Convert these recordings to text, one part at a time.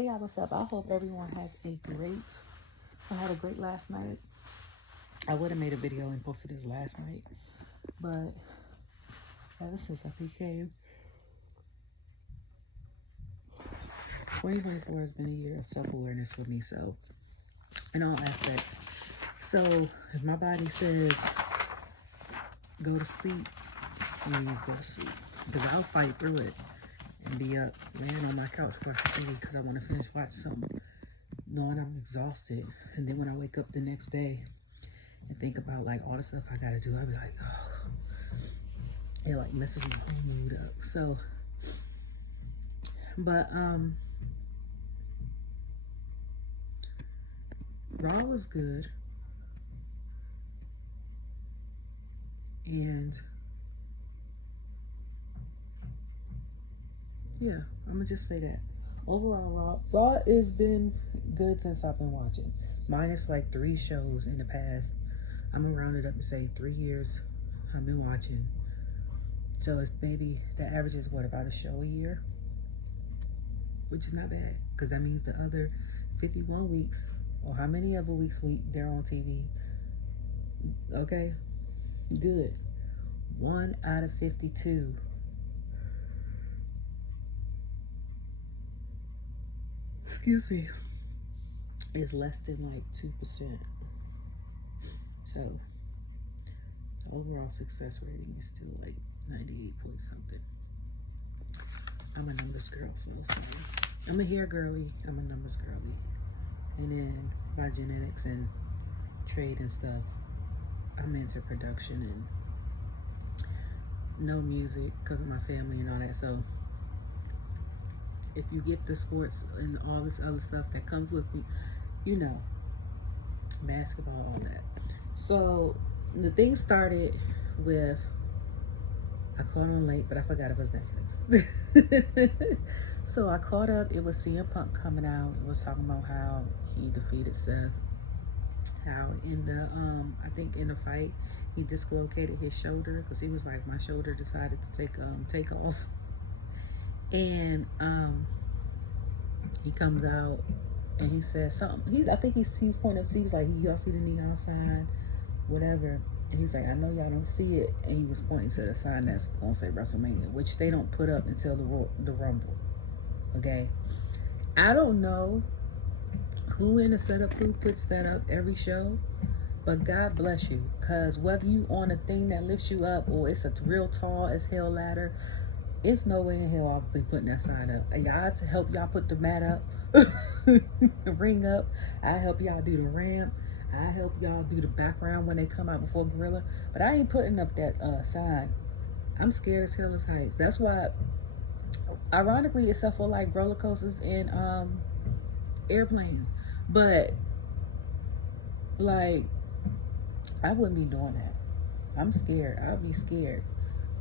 Hey y'all, what's up? I hope everyone has a great, I had a great last night. I would have made a video and posted this last night, but ever since I became, 2024 has been a year of self-awareness for me, so in all aspects. So if my body says go to sleep, it means go to sleep, because I'll fight through it and be up laying on my couch watching TV because I want to finish watching something, knowing I'm exhausted. And then when I wake up the next day and think about like all the stuff I gotta do, I'll be like, oh, it like messes my whole mood up. So, but Raw was good, and yeah, I'm gonna just say that. Overall, Raw has been good since I've been watching. Minus like 3 shows in the past. I'm gonna round it up and say 3 years I've been watching. So it's maybe, the average is what, about a show a year? Which is not bad, because that means the other 51 weeks, or how many other weeks they're on TV. Okay, good. 1 out of 52. Excuse me, is less than like 2%. So the overall success rating is still like 98 point something. I'm a numbers girl, so sorry. I'm a hair girly, I'm a numbers girly. And then by genetics and trade and stuff, I'm into production and no music because of my family and all that. So if you get the sports and all this other stuff that comes with me, you know, basketball, all that. So the thing started with, I caught on late, but I forgot it was Netflix. So I caught up, it was CM Punk coming out. It was talking about how he defeated Seth. How in the, I think in the fight, he dislocated his shoulder because he was like, my shoulder decided to take off. And he comes out and he says something. I think he's pointing up. He was like, y'all see the neon sign, whatever. And he's like, I know y'all don't see it. And he was pointing to the sign that's gonna say WrestleMania, which they don't put up until the Rumble. Okay, I don't know who in the setup crew puts that up every show, but God bless you, because whether you on a thing that lifts you up or it's a real tall as hell ladder, it's no way in hell I'll be putting that sign up. And y'all to help y'all put the mat up, the ring up. I help y'all do the ramp. I help y'all do the background when they come out before Gorilla. But I ain't putting up that sign. I'm scared as hell as heights. That's why, ironically, except for like roller coasters and airplanes, but like I wouldn't be doing that. I'm scared. I'll be scared.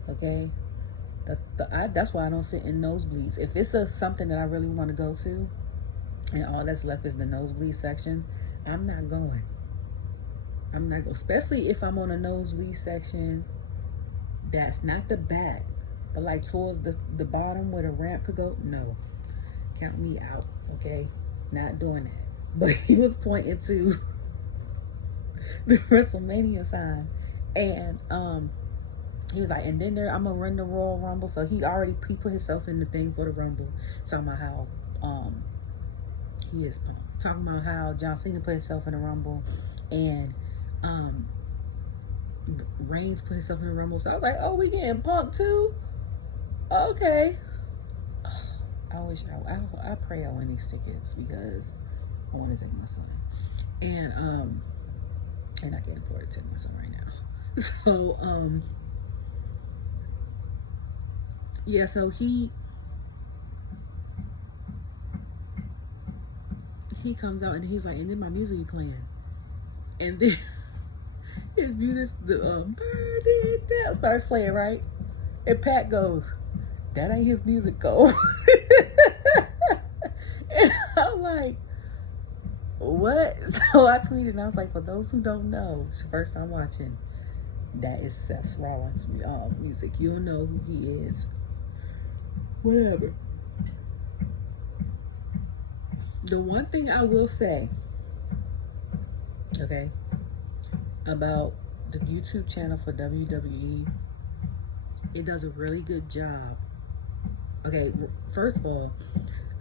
Okay. That's why I don't sit in nosebleeds. If it's something that I really want to go to and all that's left is the nosebleed section, I'm not going. I'm not going. Especially if I'm on a nosebleed section that's not the back, but like towards the bottom where the ramp could go. No. Count me out. Okay? Not doing that. But he was pointing to the WrestleMania sign. And he was like, and then I'm gonna run the Royal Rumble. So he put himself in the thing for the Rumble. Talking about how he is pumped. Talking about how John Cena put himself in the Rumble, and Reigns put himself in the Rumble. So I was like, oh, we getting Punk too? Okay. I wish I pray I win these tickets because I want to take my son, and I can't afford to take my son right now. So yeah, so he comes out and he was like, and then my music playing, and then his music, the starts playing, right? And Pat goes, that ain't his music, go. And I'm like, what? So I tweeted and I was like, for those who don't know, it's the first time watching, that is Seth Rollins music. You'll know who he is. Whatever. The one thing I will say, okay, about the YouTube channel for WWE, it does a really good job. Okay, first of all,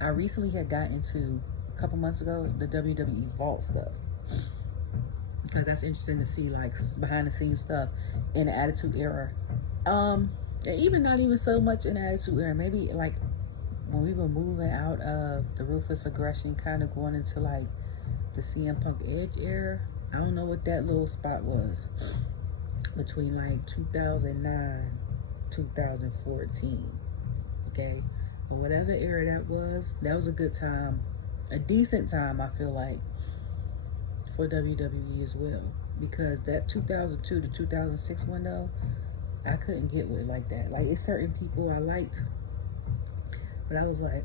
I recently had got into, a couple months ago, the WWE Vault stuff. Because that's interesting to see, like, behind the scenes stuff in the Attitude Era. And even not even so much in the Attitude Era. Maybe, like, when we were moving out of the Ruthless Aggression, kind of going into, like, the CM Punk Edge era. I don't know what that little spot was. Between, like, 2009, 2014. Okay? Or whatever era that was a good time. A decent time, I feel like, for WWE as well, because that 2002 to 2006 window, I couldn't get with it like that. Like, it's certain people I liked, but I was like,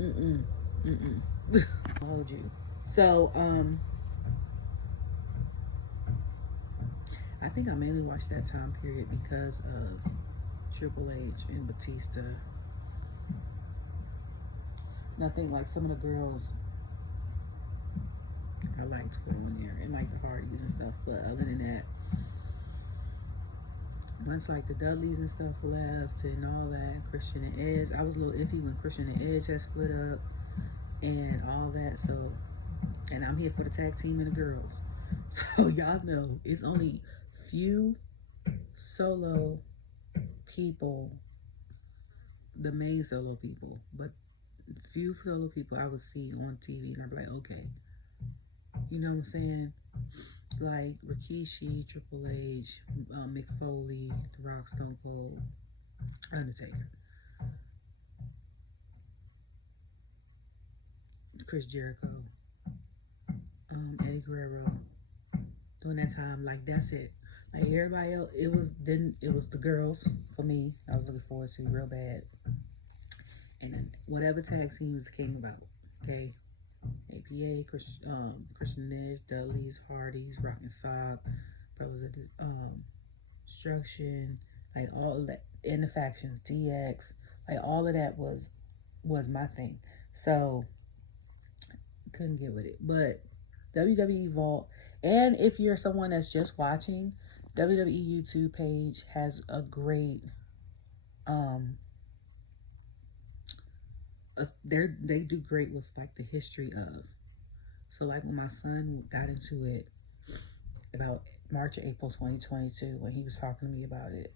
I'll hold you. So, I think I mainly watched that time period because of Triple H and Batista. And I think, like, some of the girls I liked were on there, and like the Hardys and stuff. But other than that, once like the Dudleys and stuff left and all that, Christian and Edge, I was a little iffy when Christian and Edge had split up and all that. So, and I'm here for the tag team and the girls. So y'all know it's only few solo people, the main solo people, but few solo people I would see on TV, and I'd be like, okay. You know what I'm saying? Like Rikishi, Triple H, Mick Foley, The Rock, Stone Cold, Undertaker, Chris Jericho, Eddie Guerrero. During that time, like, that's it. Like, everybody else, it was the girls for me. I was looking forward to real bad. And then whatever tag teams came about, okay. APA, Christian Edge, Dudleys, Hardys, Rock and Sock, Brothers of Destruction, like all of that, and the factions, DX, like all of that was my thing. So couldn't get with it. But WWE Vault, and if you're someone that's just watching, WWE YouTube page has a great they do great with like the history of. So like when my son got into it about March or April 2022, when he was talking to me about it,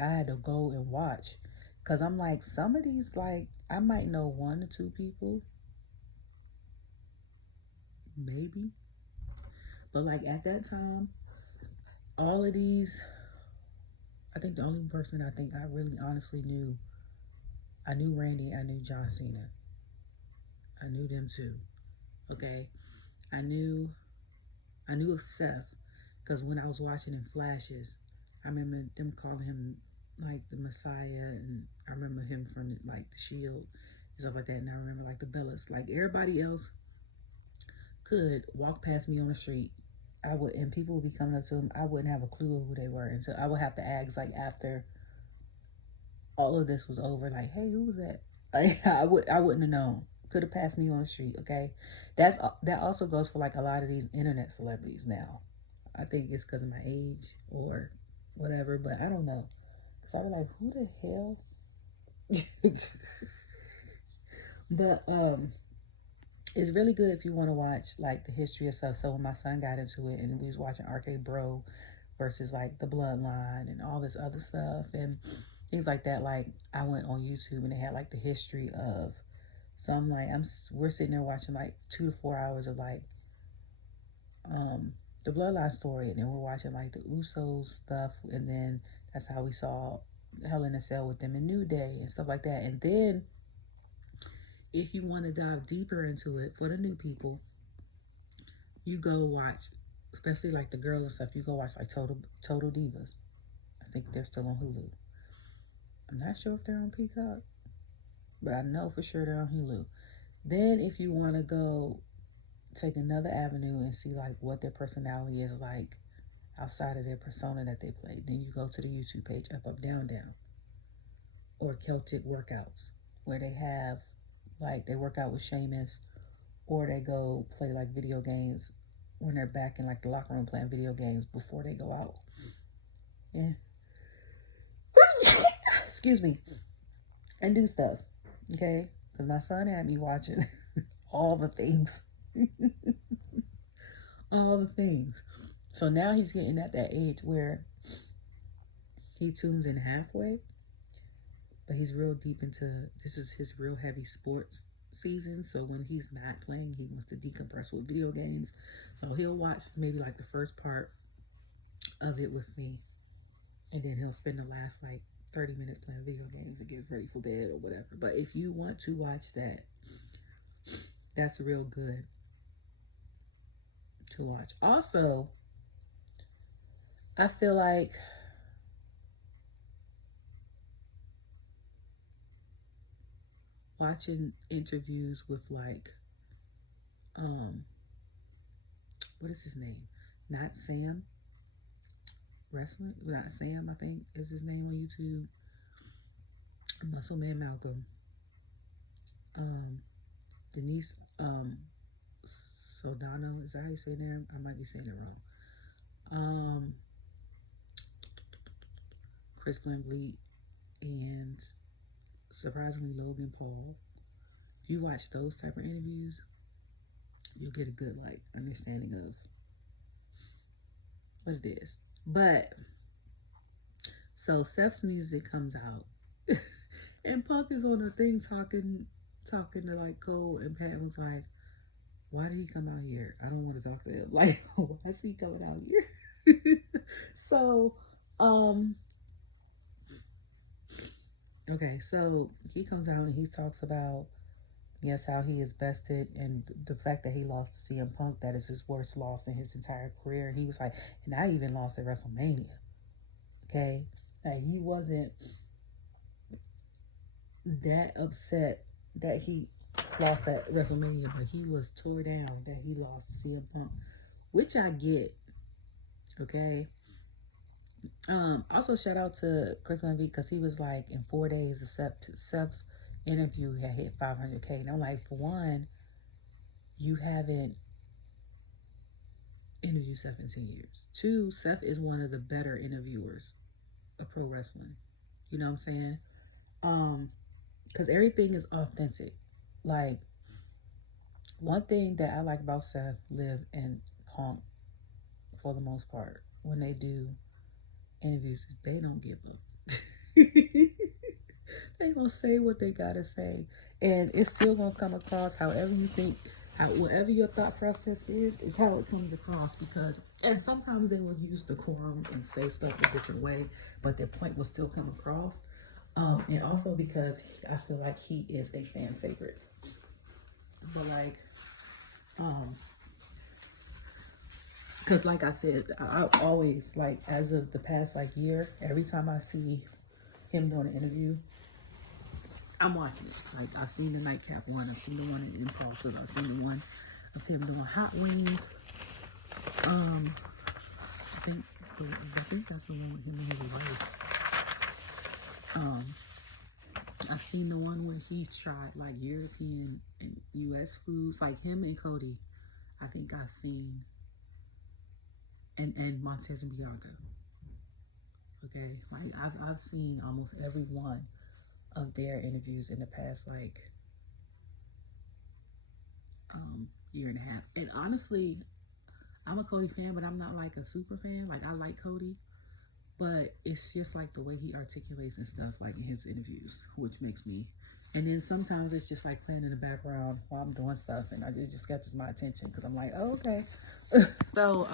I had to go and watch, because I'm like, some of these, like, I might know 1 or 2 people, maybe, but like at that time, all of these, I think the only person I think I really honestly knew, I knew Randy, I knew John Cena, I knew them too. Okay, I knew of Seth, because when I was watching in flashes, I remember them calling him like the Messiah, and I remember him from like the Shield and stuff like that. And I remember like the Bellas, like everybody else could walk past me on the street, and people would be coming up to him, I wouldn't have a clue who they were until I would have to ask, like, after all of this was over, like, hey, who was that? Like, I wouldn't have known. Could have passed me on the street. Okay, that also goes for like a lot of these internet celebrities now. I think it's because of my age or whatever, but I don't know. So I was like, who the hell? But it's really good if you want to watch like the history of stuff. So when my son got into it and we was watching RK Bro versus like the Bloodline and all this other stuff and things like that, like I went on YouTube and they had like the history of. So I'm like, we're sitting there watching like 2 to 4 hours of like the Bloodline story, and then we're watching like the Usos stuff, and then that's how we saw Hell in a Cell with them in New Day and stuff like that. And then if you want to dive deeper into it for the new people, you go watch, especially like the girl and stuff, you go watch like Total Divas. I think they're still on Hulu. I'm not sure if they're on Peacock, but I know for sure they're on Hulu. Then if you want to go take another avenue and see like what their personality is like outside of their persona that they play, then you go to the YouTube page, Up Up Down Down, or Celtic Workouts, where they have like, they work out with Sheamus or they go play like video games when they're back in like the locker room playing video games before they go out. Yeah. Excuse me. And do stuff. Okay? Because my son had me watching all the things. All the things. So now he's getting at that age where he tunes in halfway, but he's real deep into, this is his real heavy sports season. So when he's not playing, he wants to decompress with video games. So he'll watch maybe like the first part of it with me, and then he'll spend the last like 30 minutes playing video games and get ready for bed or whatever. But if you want to watch that, that's real good to watch. Also, I feel like watching interviews with like, what is his name? Not Sam. Wrestling? Not Sam, I think is his name on YouTube. Muscle Man Malcolm. Denise Sodano, is that how you say their name? I might be saying it wrong. Chris Van Vliet, and surprisingly Logan Paul. If you watch those type of interviews, you'll get a good like understanding of what it is. But so Seth's music comes out and Punk is on the thing talking to like Cole, and Pat was like, why did he come out here? I don't want to talk to him. Like, why is he coming out here? So okay, so he comes out and he talks about, yes, how he is bested, and the fact that he lost to CM Punk, that is his worst loss in his entire career. And he was like, and I even lost at WrestleMania. Okay? Like, he wasn't that upset that he lost at WrestleMania, but he was tore down that he lost to CM Punk, which I get. Okay? Also shout out to Chris Van Vliet, because he was like, in 4 days, Seth's interview had hit 500K. And I'm like, for one, you haven't interviewed Seth in 10 years. Two, Seth is one of the better interviewers of pro wrestling. You know what I'm saying? Because everything is authentic. Like, one thing that I like about Seth, Liv, and Punk, for the most part, when they do interviews, is they don't give up. They gonna say what they gotta say, and it's still gonna come across however you think, whatever your thought process is how it comes across. Because, and sometimes they will use decorum and say stuff a different way, but their point will still come across. And also because I feel like he is a fan favorite. But like, because like I said, I always, like, as of the past like year, every time I see him doing an interview, I'm watching it. Like, I've seen the nightcap one, I've seen the one in Impulsive, I've seen the one of him doing Hot Wings. I think that's the one with him and his wife. I've seen the one where he tried like European and US foods, like him and Cody. I think I've seen, and Montez and Bianca. Okay, like I've seen almost every one of their interviews in the past like year and a half. And honestly, I'm a Cody fan, but I'm not like a super fan. Like, I like Cody, but it's just like the way he articulates and stuff, like in his interviews, which makes me. And then sometimes it's just like playing in the background while I'm doing stuff, and it just catches my attention because I'm like, oh, okay. So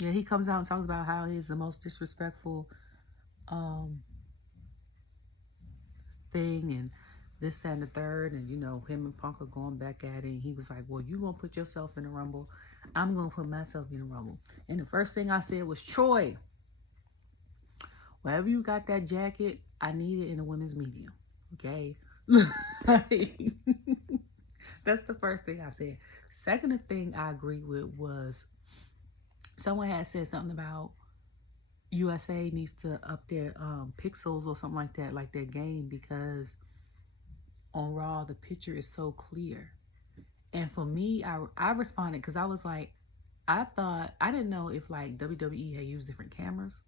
yeah, he comes out and talks about how he's the most disrespectful thing, and this, that, and the third, and you know, him and Punk are going back at it, and he was like, well, you gonna put yourself in the Rumble, I'm gonna put myself in the Rumble. And the first thing I said was, Troy, wherever you got that jacket, I need it in a women's medium. Okay? That's the first thing I said. Second thing I agree with was, someone had said something about USA needs to up their pixels or something like that, like their game, because on Raw, the picture is so clear. And for me, I responded because I was like, I didn't know if like WWE had used different cameras.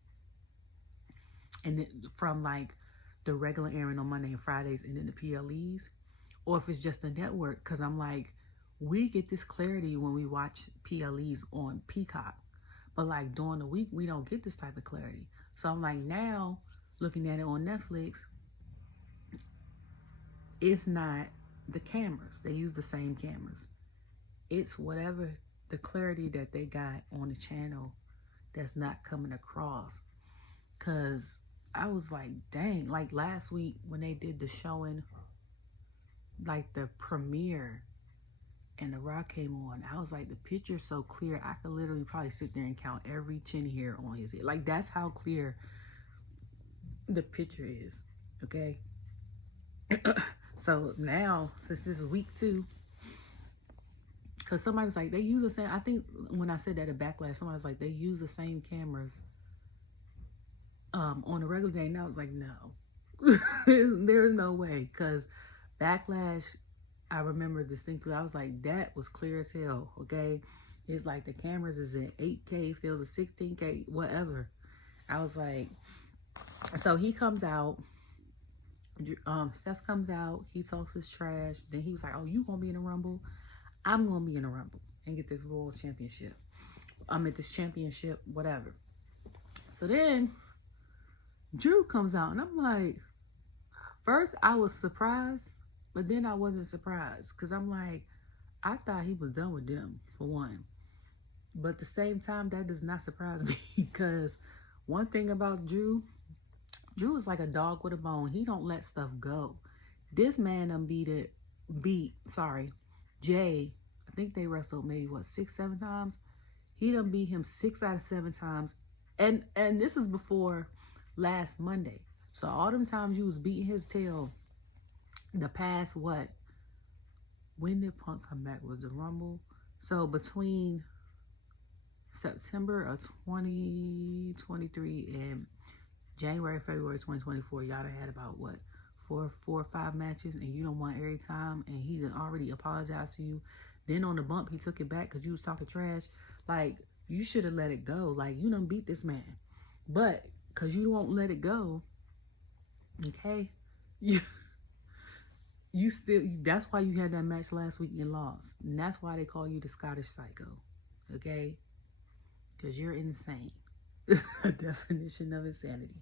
And from like the regular airing on Monday and Fridays and then the PLEs, or if it's just the network. Because I'm like, we get this clarity when we watch PLEs on Peacock. But like during the week, we don't get this type of clarity. So I'm like, now looking at it on Netflix, it's not the cameras. They use the same cameras. It's whatever the clarity that they got on the channel that's not coming across. Because I was like, dang, like last week when they did the showing, like the premiere, and The Rock came on, I was like, the picture's so clear, I could literally probably sit there and count every chin hair on his head. Like, that's how clear the picture is, okay? So now, since this is week 2, because somebody was like, they use the same, I think when I said that at Backlash, somebody was like, they use the same cameras on a regular day, and I was like, no. There's no way, because Backlash, I remember distinctly, I was like, that was clear as hell, okay? It's like the cameras is in 8K, if there was a 16K, whatever. I was like, so he comes out, Seth comes out, he talks his trash, then he was like, oh, you gonna be in a Rumble? I'm gonna be in a Rumble and get this Royal Championship. I'm at this championship, whatever. So then, Drew comes out, and I'm like, first I was surprised, but then I wasn't surprised, because I'm like, I thought he was done with them, for one. But at the same time, that does not surprise me, because one thing about Drew is like a dog with a bone. He don't let stuff go. This man done beat Jay. I think they wrestled maybe, 6, 7 times? He done beat him 6 out of 7 times. And this is before last Monday. So all them times you was beating his tail, the past what? When did Punk come back? Was the Rumble? So between September of 2023 and January, February 2024, y'all done had about what? 4 or 5 matches, and you don't want every time, and he done already apologized to you. Then on the bump, he took it back because you was talking trash. Like, you should have let it go. Like, you done beat this man. But because you won't let it go, okay, you still, that's why you had that match last week and lost. And that's why they call you the Scottish Psycho, okay? Because you're insane. A definition of insanity.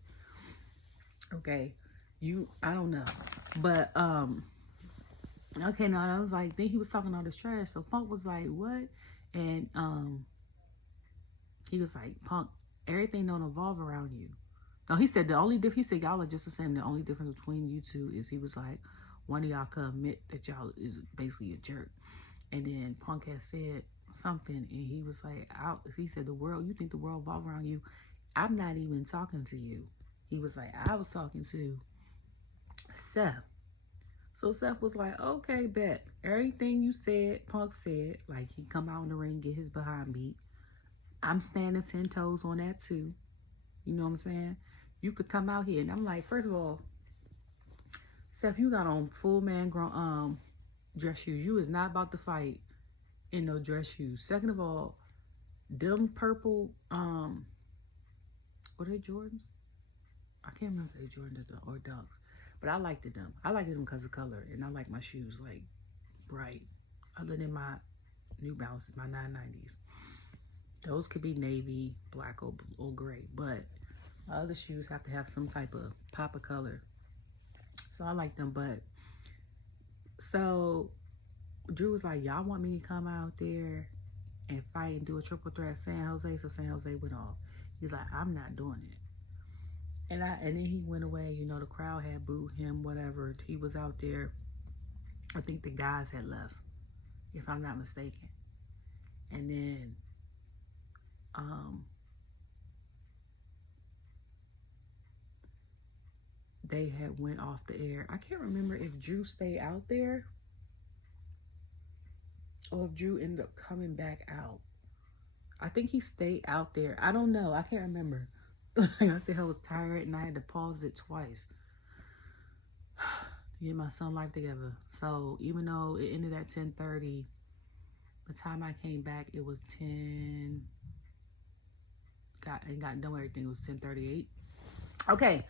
Okay, I don't know. But, okay, now I was like, then he was talking all this trash. So Punk was like, what? And, he was like, Punk, everything don't evolve around you. No, he said he said y'all are just the same. The only difference between you two is, he was like, one of y'all can admit that y'all is basically a jerk. And then Punk had said something, and he was like, he said, you think the world evolve around you? I'm not even talking to you. He was like, I was talking to Seth. So Seth was like, okay, bet. Everything you said, Punk said, like, he come out in the ring, get his behind beat. I'm standing 10 toes on that too. You know what I'm saying? You could come out here. And I'm like, first of all, Seth, you got on full man grown dress shoes. You is not about to fight in no dress shoes. Second of all, them purple, were they Jordans? I can't remember if they Jordans or Dunks. But I liked them. I liked them because of color. And I like my shoes like bright. Other than my New Balances, my 990s. Those could be navy, black, or gray. But my other shoes have to have some type of pop of color. So I like them. But so Drew was like, y'all want me to come out there and fight and do a triple threat San Jose? So San Jose went off. He's like, I'm not doing it. And then he went away. You know, the crowd had booed him, whatever. He was out there. I think the guys had left, if I'm not mistaken. And then they had went off the air. I can't remember if Drew stayed out there or if Drew ended up coming back out. I think he stayed out there. I don't know. I can't remember. Like I said, I was tired and I had to pause it twice. get my son life together. So even though it ended at 10:30, by the time I came back, it was 10. Got done with everything. It was 10:38. Okay,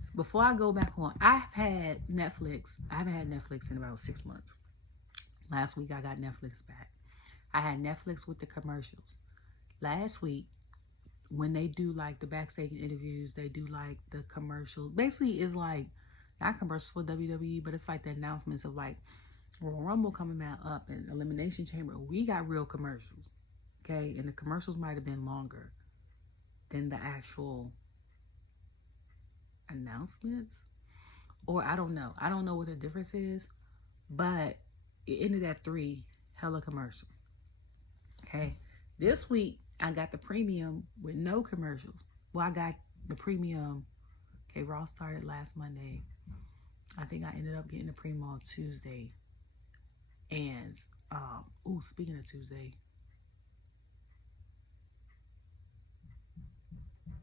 so before I go back on, I've had Netflix. I haven't had Netflix in about 6 months. Last week I got Netflix back. I had Netflix with the commercials. Last week, when they do like the backstage interviews, they do like the commercials. Basically, it's like not commercials for WWE, but it's like the announcements of like Royal Rumble coming back up and Elimination Chamber. We got real commercials, okay? And the commercials might have been longer than the actual announcements, or I don't know. I don't know what the difference is, but it ended at 3 hella commercials. Okay, this week I got the premium with no commercials. Well, I got the premium. Okay, Raw started last Monday. I think I ended up getting the premium on Tuesday. And speaking of Tuesday,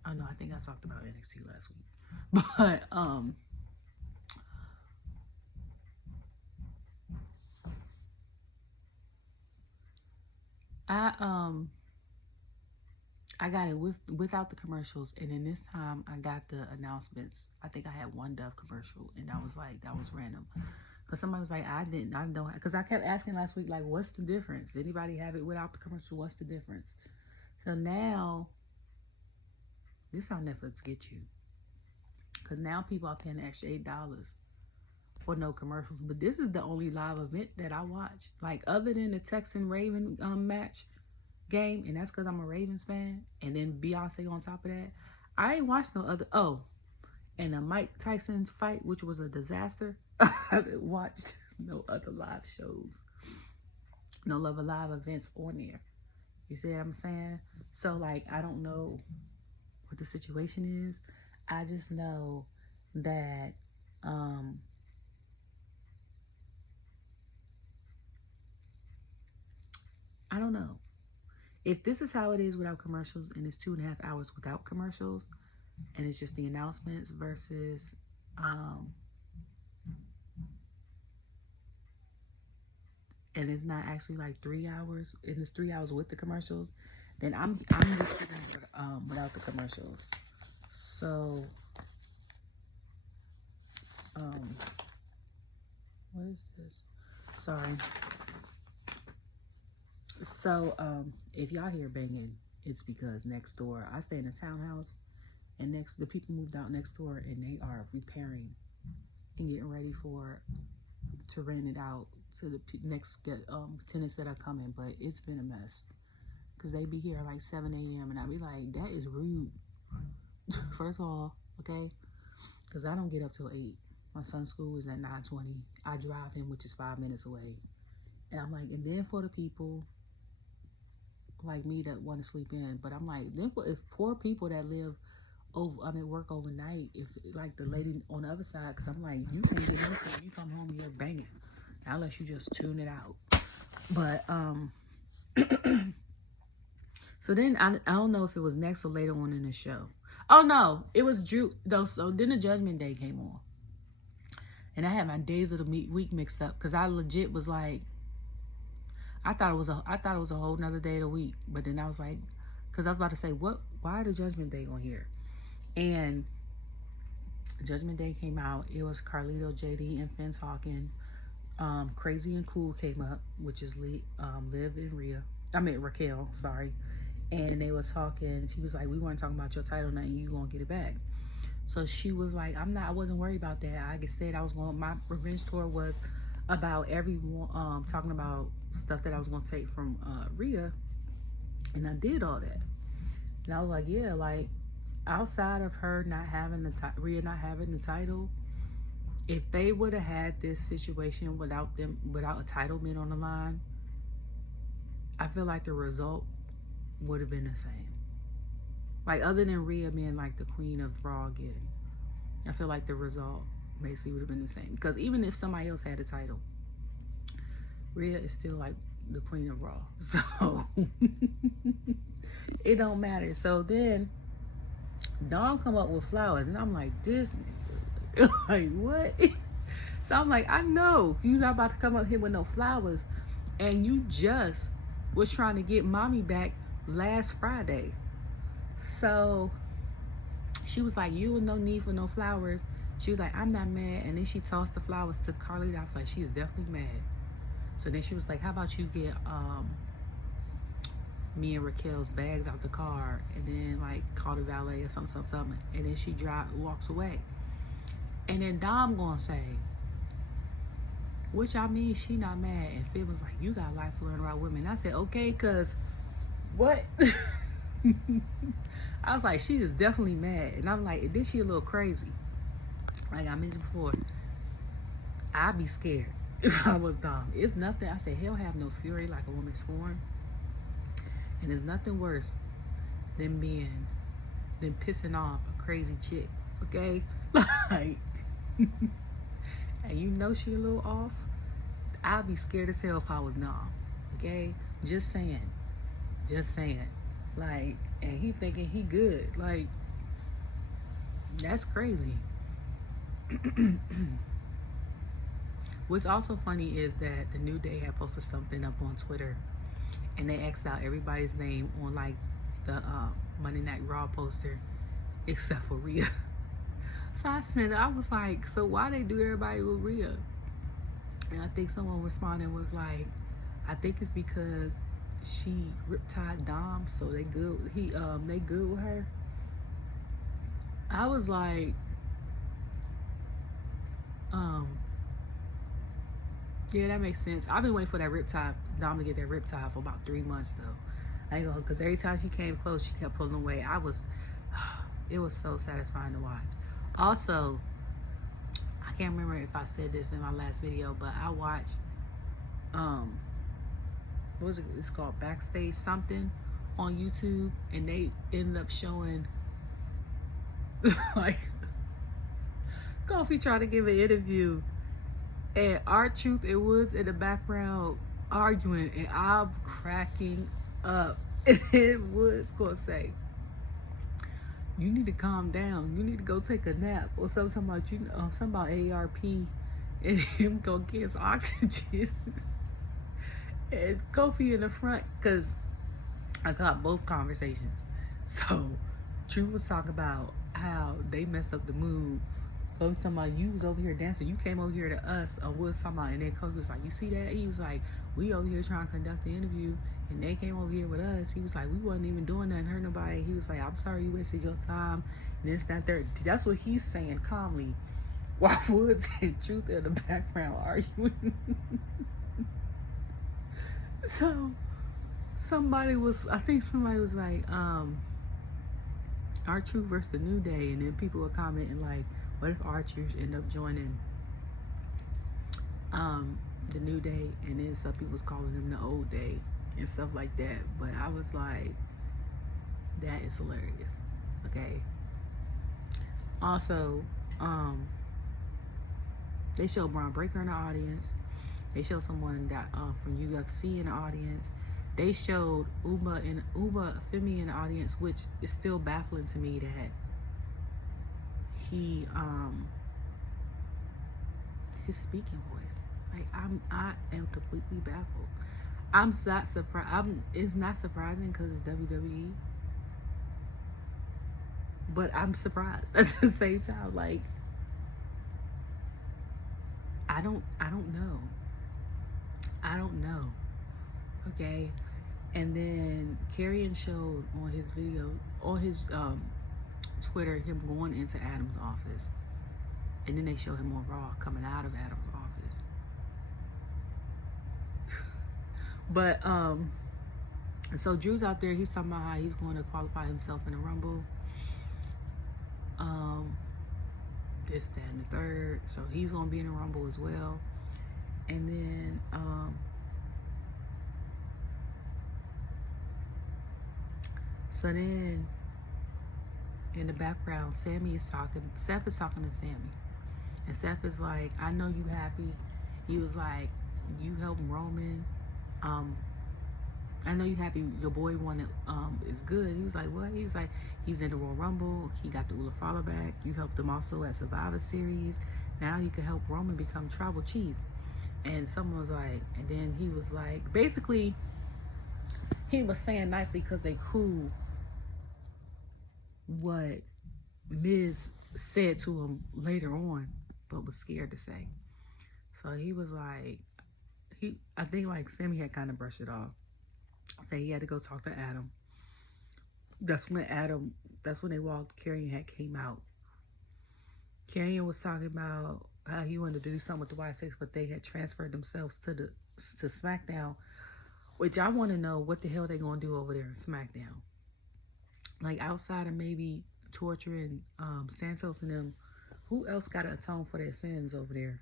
oh no, I think I talked about NXT last week. But I got it without the commercials, and then this time I got the announcements. I think I had one Dove commercial, and that was random. Cause somebody was like, I don't, cause I kept asking last week, like, what's the difference? Anybody have it without the commercial? What's the difference? So now, this is how Netflix get you. Cause now people are paying an extra $8 for no commercials. But this is the only live event that I watch. Like, other than the Texan Raven match game, and that's because I'm a Ravens fan, and then Beyonce on top of that, I ain't watched no other. Oh, and the Mike Tyson fight, which was a disaster. I haven't watched no other live shows, no other live events on there. You see what I'm saying? So like, I don't know what the situation is. I just know that I don't know. If this is how it is without commercials, and it's 2.5 hours without commercials, and it's just the announcements versus and it's not actually like 3 hours, and it's 3 hours with the commercials, then I'm just picking without the commercials. So what is this? Sorry. So if y'all hear banging, it's because next door, I stay in a townhouse, and the people moved out next door, and they are repairing and getting ready to rent it out to the next tenants that are coming. But it's been a mess because they be here like 7 a.m. and I be like, that is rude. First of all, okay, because I don't get up till 8. My son's school is at 9:20. I drive him, which is 5 minutes away, and I'm like, and then for the people like me that want to sleep in, but I'm like, then for it's poor people that live work overnight, if like the lady on the other side, because I'm like, you can't get this, you come home and you're banging, unless you just tune it out. But so then I don't know if it was next or later on in the show. Oh no, it was Drew though. So then the Judgment Day came on, and I had my days of the week mixed up because I legit was like, I thought it was a whole nother day of the week, but then I was like, because I was about to say, why the Judgment Day on here? And Judgment Day came out. It was Carlito, JD, and Finn talking. Crazy and Cool came up, which is Liv and Raquel, sorry. And they were talking. She was like, we weren't talking about your title now, and you gonna get it back. So she was like, I wasn't worried about that. I said my revenge tour was about everyone talking about stuff that I was gonna take from Rhea, and I did all that. And I was like, yeah, like outside of her not having Rhea not having the title, if they would have had this situation without a title being on the line, I feel like the result would have been the same. Like, other than Rhea being like the queen of Raw again, I feel like the result basically would have been the same. Because even if somebody else had a title, Rhea is still like the queen of Raw. So it don't matter. So then Dawn come up with flowers, and I'm like, this nigga, like what? So I'm like, I know you're not about to come up here with no flowers, and you just was trying to get mommy back last Friday. So she was like, you no need for no flowers. She was like, I'm not mad. And then she tossed the flowers to Carly. I was like, she is definitely mad. So then she was like, how about you get me and Raquel's bags out the car, and then like call the valet or something. And then she walks away. And then Dom gonna say, which I mean, she not mad. And Fib was like, you got a lot to learn about women. And I said, okay, cause what? I was like, she is definitely mad. And I'm like, then she a little crazy. Like I mentioned before, I'd be scared if I was Dom. It's nothing. I said, he'll have no fury like a woman scorned. And there's nothing worse than pissing off a crazy chick, okay? Like, and you know she a little off. I'd be scared as hell if I was Dom, okay? Just saying. Like, and he thinking he good. Like, that's crazy. What's also funny is that the New Day had posted something up on Twitter, and they X'd out everybody's name on like the Monday Night Raw poster except for Rhea. So I was like, so why they do everybody with Rhea? And I think someone responding was like, I think it's because she riptide Dom, so they good. They good with her. I was like, yeah, that makes sense. I've been waiting for that riptide, Dom to get that riptide for about 3 months though. I ain't gonna, because every time she came close, she kept pulling away. It was so satisfying to watch. Also, I can't remember if I said this in my last video, but I watched, what was it? It's called Backstage something on YouTube, and they ended up showing like Kofi trying to give an interview, and R-Truth and Woods in the background arguing, and I'm cracking up. And then Woods gonna say, you need to calm down, you need to go take a nap, or something about something about AARP, and him go get his oxygen. And Kofi in the front, because I got both conversations. So Truth was talking about how they messed up the mood. Kofi talking about, you was over here dancing, you came over here to us, or Woods talking about, and then Kofi was like, you see that? He was like, we over here trying to conduct the interview, and they came over here with us. He was like, we wasn't even doing nothing, hurt nobody. He was like, I'm sorry you wasted your time, and this, that, third. That's what he's saying calmly, while Woods and Truth in the background arguing. So somebody was like, R-Truth versus the New Day, and then people were commenting like, what if R-Truth end up joining the New Day, and then some people was calling him the Old Day and stuff like that. But I was like, that is hilarious. Okay. Also, they showed Braun Breaker in the audience. They showed someone that from UFC in the audience. They showed Oba Femi in the audience, which is still baffling to me that he his speaking voice. Like I am completely baffled. I'm not surprised. It's not surprising because it's WWE, but I'm surprised at the same time. Like I don't know. Okay. And then Karrion showed on his video, on his Twitter, him going into Adam's office, and then they show him on Raw coming out of Adam's office. But so Drew's out there, he's talking about how he's going to qualify himself in the Rumble, this, that, and the third. So he's gonna be in the Rumble as well. And then so then in the background, Seth is talking to Sami, and Seth is like, I know you happy. He was like, you helped Roman. I know you happy your boy won is good. He was like, what? He was like, he's in the Royal Rumble. He got the Ula Fowler back. You helped him also at Survivor Series. now you can help Roman become tribal chief. And someone was like, and then he was like, basically, he was saying nicely because they cool what Miz said to him later on, but was scared to say. So he was like, I think like Sami had kind of brushed it off. Say he had to go talk to Adam. That's when they walked, Karrion had came out. Karrion was talking about how he wanted to do something with the Y6, but they had transferred themselves to SmackDown, which I want to know what the hell they gonna do over there in SmackDown. Like outside of maybe torturing Santos and them, who else got to atone for their sins over there?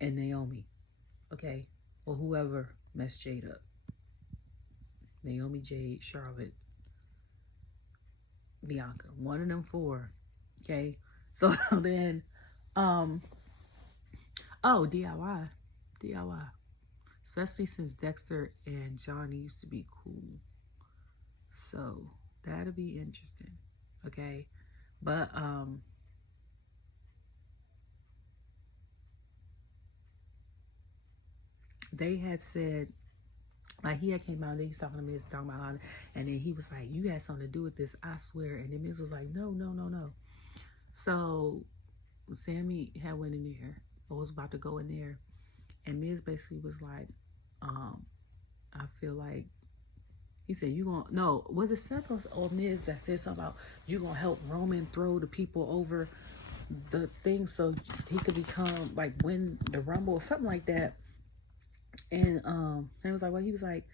And Naomi, okay, or whoever messed Jade up. Naomi, Jade, Charlotte, Bianca, one of them four, okay. So then, oh, DIY, especially since Dexter and Johnny used to be cool. So that'll be interesting, okay. But they had said, like, he had came out and he was talking to Miz, talking about, and then he was like, you had something to do with this, I swear. And then Miz was like, no. So Sami had went in there, or was about to go in there, and Miz basically was like, I feel like, he said, you gonna, no, was it Seth or Miz that said something about you gonna help Roman throw the people over the thing so he could become, like, win the Rumble or something like that. And Sam was like, well, he was like,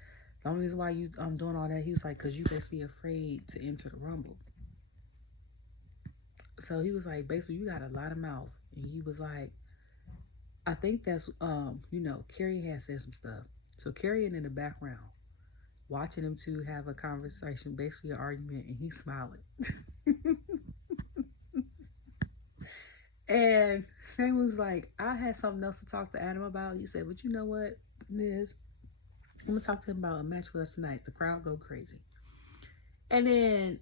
the only reason why you doing all that, he was like, because you basically afraid to enter the Rumble. So he was like, basically, you got a lot of mouth. And he was like, I think that's, Karrion had said some stuff. So Karrion in the background, watching them two have a conversation, basically an argument, and he's smiling. And Sam was like, I had something else to talk to Adam about. He said, but you know what, Miz? I'm going to talk to him about a match with us tonight. The crowd go crazy. And then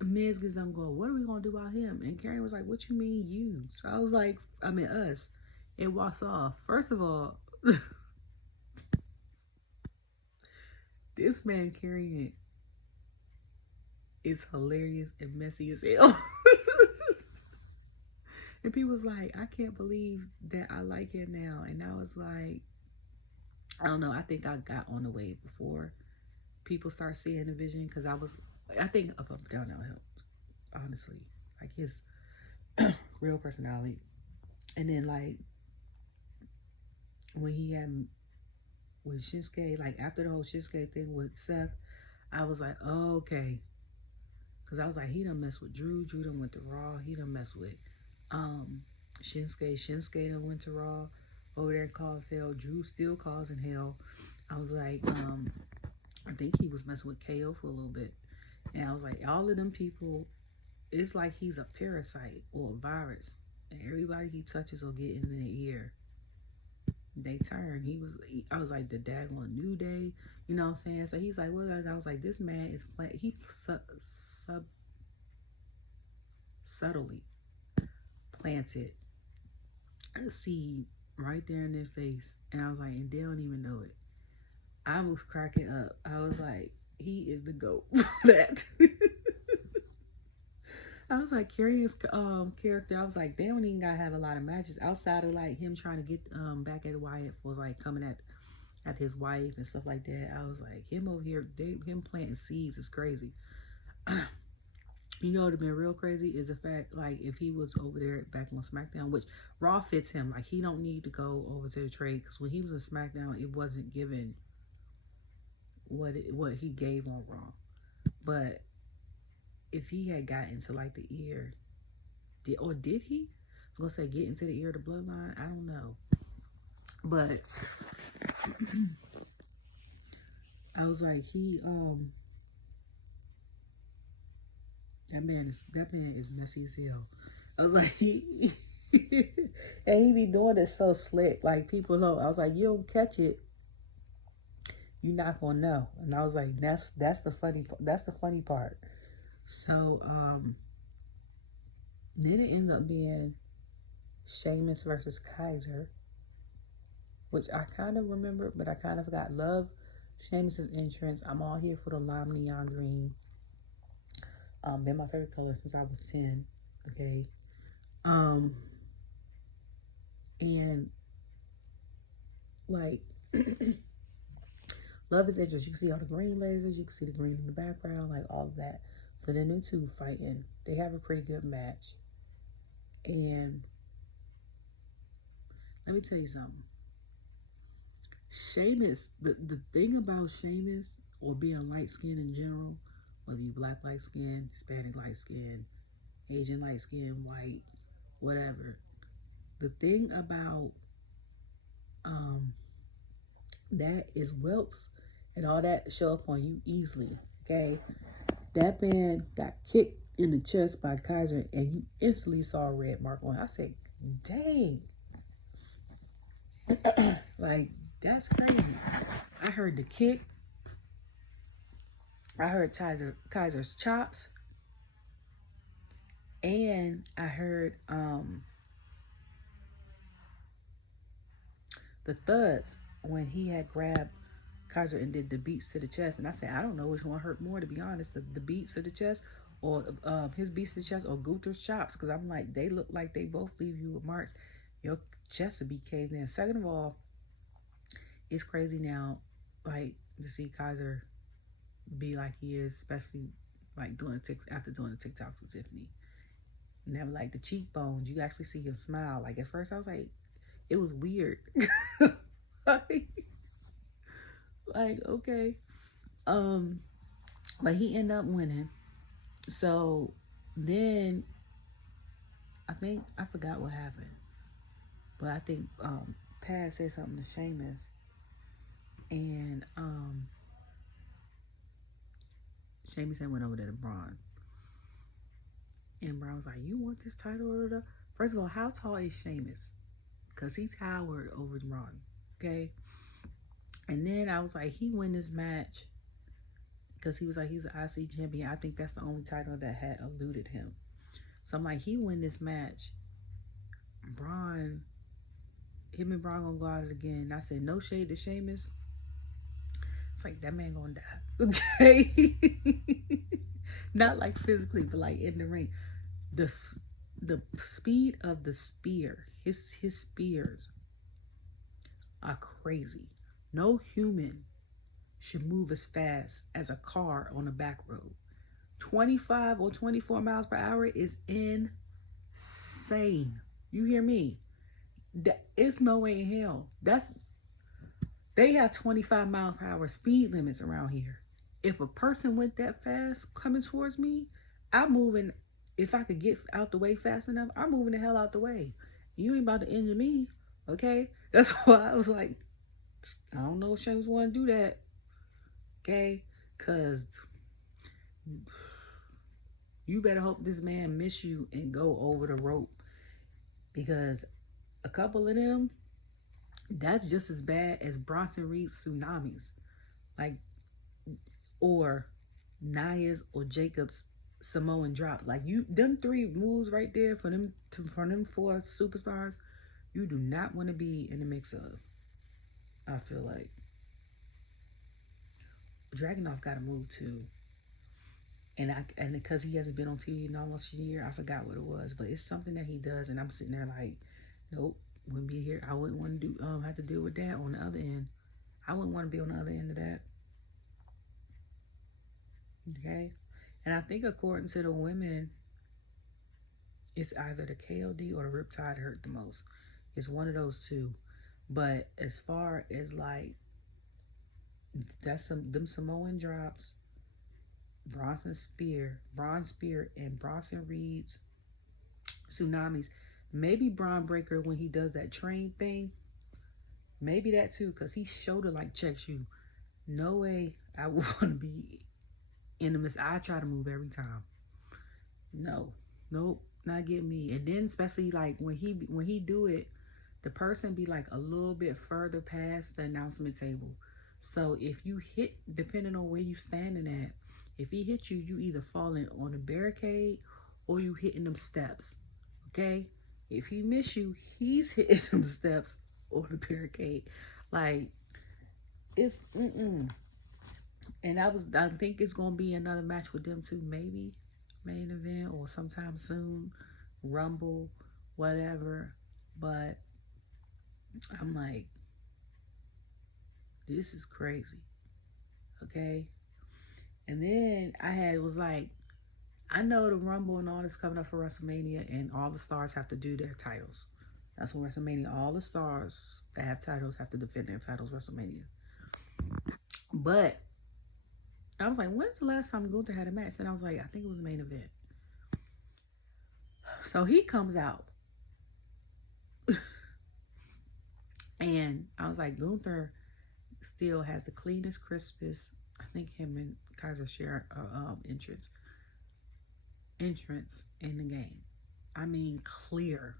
Miz gets them going, what are we going to do about him? And Karrion was like, what you mean you? So I was like, I mean us. It walks off. First of all, this man Karrion is hilarious and messy as hell. And people was like, I can't believe that I like him now. And I was like, I don't know. I think I got on the wave before people start seeing the vision. Because I think up, down helped. Honestly. Like his real personality. And then like, when he had, with Shinsuke, like after the whole Shinsuke thing with Seth, I was like, oh, okay. Because I was like, he done messed with Drew. Drew done went to Raw. He done messed with Shinsuke done went to Raw, over there caused hell. Drew still causing hell. I was like, I think he was messing with KO for a little bit. And I was like, all of them people, it's like he's a parasite or a virus. And everybody he touches will get in their ear. They turn. I was like, the daggone New Day, you know what I'm saying? So he's like, well, I was like, this man is subtly planted a seed right there in their face. And I was like, and they don't even know it. I was cracking up. I was like, he is the GOAT for that. I was like, Karrion's character, I was like, they don't even gotta have a lot of matches outside of like him trying to get back at Wyatt for like coming at his wife and stuff like that. I was like, him over here, him planting seeds is crazy. You know what would have been real crazy is the fact, like, if he was over there back on SmackDown, which Raw fits him. Like, he don't need to go over to the trade, because when he was in SmackDown, it wasn't given what he gave on Raw. But if he had got into, like, the ear, did he? I was going to say get into the ear of the bloodline. I don't know. But I was like, that man is messy as hell. I was like, and he be doing it so slick. Like, people know. I was like, you don't catch it, you're not gonna know. And I was like, that's the funny part. So then it ends up being Sheamus versus Kaiser, which I kind of remember, but I kind of forgot. Love Sheamus's entrance. I'm all here for the lime neon green. Been my favorite color since I was 10. Okay. And like love his entrance. You can see all the green lasers, you can see the green in the background, like all of that. So then them two fighting. They have a pretty good match. And let me tell you something. Sheamus, the thing about Sheamus, or being light skinned in general, whether you black light skin, Hispanic light skin, Asian light skin, white, whatever. The thing about that is whelps and all that show up on you easily. Okay, that man got kicked in the chest by Kaiser, and you instantly saw a red mark on it. I said, dang. Like, that's crazy. I heard the kick. I heard Kaiser's chops. And I heard the thuds when he had grabbed Kaiser and did the beats to the chest. And I said, I don't know which one hurt more, to be honest. The beats to the chest, or his beats to the chest, or Gunther's chops. Because I'm like, they look like they both leave you with marks. Your chest would be caved in. Second of all, it's crazy now, like, to see Kaiser be like he is, especially like after doing the TikToks with Tiffany. And then like the cheekbones, you actually see him smile. Like at first I was like, it was weird. like okay. But he ended up winning. So then I forgot what happened. But I think Pat said something to Sheamus. And Sheamus had went over there to Braun. And Braun was like, you want this title? First of all, how tall is Sheamus? Because he towered over Braun. Okay? And then I was like, he won this match because he was like, he's an IC champion. I think that's the only title that had eluded him. So I'm like, he won this match. Him and Braun gonna go at it again. And I said, no shade to Sheamus. It's like, that man gonna die. Okay? Not like physically, but like in the ring. The speed of the spear, his spears are crazy. No human should move as fast as a car on a back road. 25 or 24 miles per hour is insane. You hear me? It's no way in hell. They have 25 mile per hour speed limits around here. If a person went that fast coming towards me, I'm moving. If I could get out the way fast enough, I'm moving the hell out the way. You ain't about to injure me, okay? That's why I was like, I don't know if Sheamus want to do that, okay? Because you better hope this man miss you and go over the rope. Because a couple of them, that's just as bad as Bronson Reed's tsunamis. Like, or Nia's or Jacob's Samoan drop. Like, them three moves right there for them four superstars, you do not want to be in the mix of. I feel like Dragunov got to move too. And because he hasn't been on TV in almost a year, I forgot what it was, but it's something that he does, and I'm sitting there like, nope, wouldn't be here. I wouldn't want to have to deal with that on the other end. I wouldn't want to be on the other end of that. Okay? And I think according to the women, it's either the KOD or the Riptide hurt the most. It's one of those two. But as far as like, them Samoan drops, Braun Spear, and Bronson Reed's tsunamis. Maybe Braun Breaker when he does that train thing. Maybe that too, because he shoulder like checks you. No way I would want to be in the midst. I try to move every time. Nope, not get me. And then especially like when he do it, the person be like a little bit further past the announcement table. So if you hit, depending on where you standing at, if he hit you, you either falling on the barricade or you hitting them steps. Okay? If he miss you, he's hitting them steps or the barricade. Like, it's, And I think it's going to be another match with them too, maybe. Main event or sometime soon. Rumble, whatever. But I'm like, this is crazy. Okay? And then was like, I know the Rumble and all this coming up for WrestleMania, and all the stars have to do their titles. That's when WrestleMania, all the stars that have titles have to defend their titles WrestleMania. But I was like, when's the last time Gunther had a match? And I was like, I think it was the main event. So he comes out. And I was like, Gunther still has the cleanest, crispest. I think him and Kaiser share entrance in the game. I mean, clear,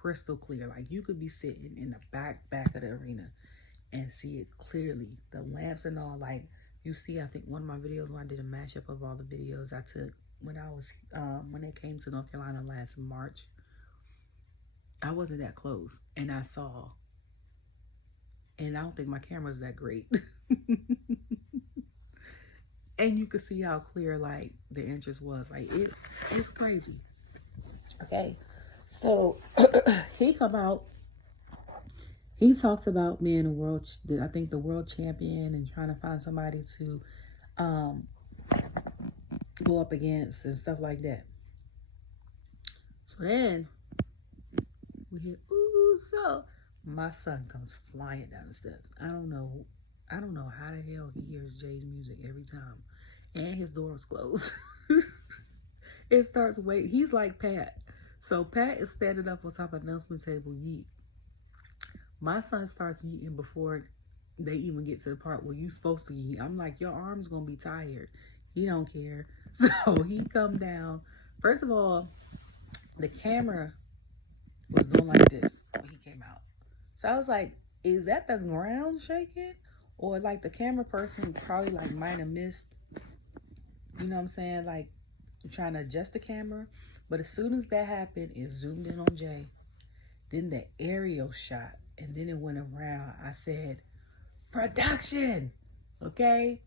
crystal clear. Like, you could be sitting in the back of the arena and see it clearly. The lamps and all. Like, you see, I think one of my videos when I did a mashup of all the videos I took when I was when they came to North Carolina last March. I wasn't that close, and I saw. And I don't think my camera's that great. And you could see how clear, like, the entrance was. Like, it's crazy. Okay. So, he come out. He talks about being the world champion and trying to find somebody to go up against and stuff like that. So then, we hear, ooh, so my son comes flying down the steps. I don't know how the hell he hears Jay's music every time. And his door was closed. It starts waiting. He's like Pat. So Pat is standing up on top of the announcement table, yeet. My son starts yeeting before they even get to the part where you're supposed to yeet. I'm like, your arm's going to be tired. He don't care. So he come down. First of all, the camera was doing like this when he came out. So I was like, is that the ground shaking? Or like the camera person probably like might have missed, you know what I'm saying? Like trying to adjust the camera. But as soon as that happened, it zoomed in on Jay. Then the aerial shot. And then it went around. I said, production. Okay?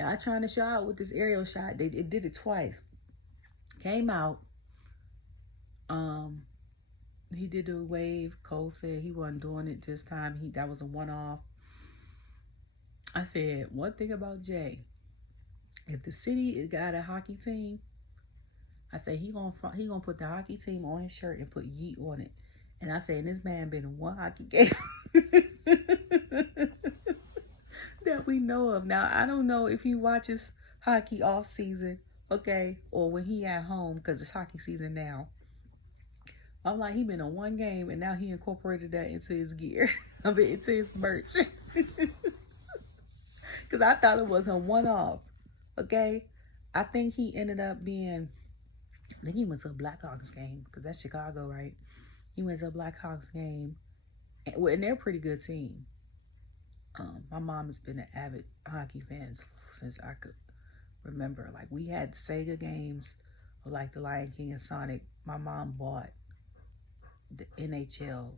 Y'all trying to show out with this aerial shot. It did it twice. Came out. He did the wave. Cole said he wasn't doing it this time. That was a one-off. I said, one thing about Jay. If the city got a hockey team, I said he gonna put the hockey team on his shirt and put yeet on it. And I said, this man been in one hockey game that we know of. Now, I don't know if he watches hockey off season, okay, or when he at home, because it's hockey season now. I'm like, he been in one game, and now he incorporated that into his gear. I mean, into his merch. Because I thought it was a one-off, okay? I think he ended up being, I think he went to a Blackhawks game, because that's Chicago, right? He went to a Blackhawks game, and they're a pretty good team. My mom has been an avid hockey fan since I could remember. Like, we had Sega games, like the Lion King and Sonic. My mom bought the NHL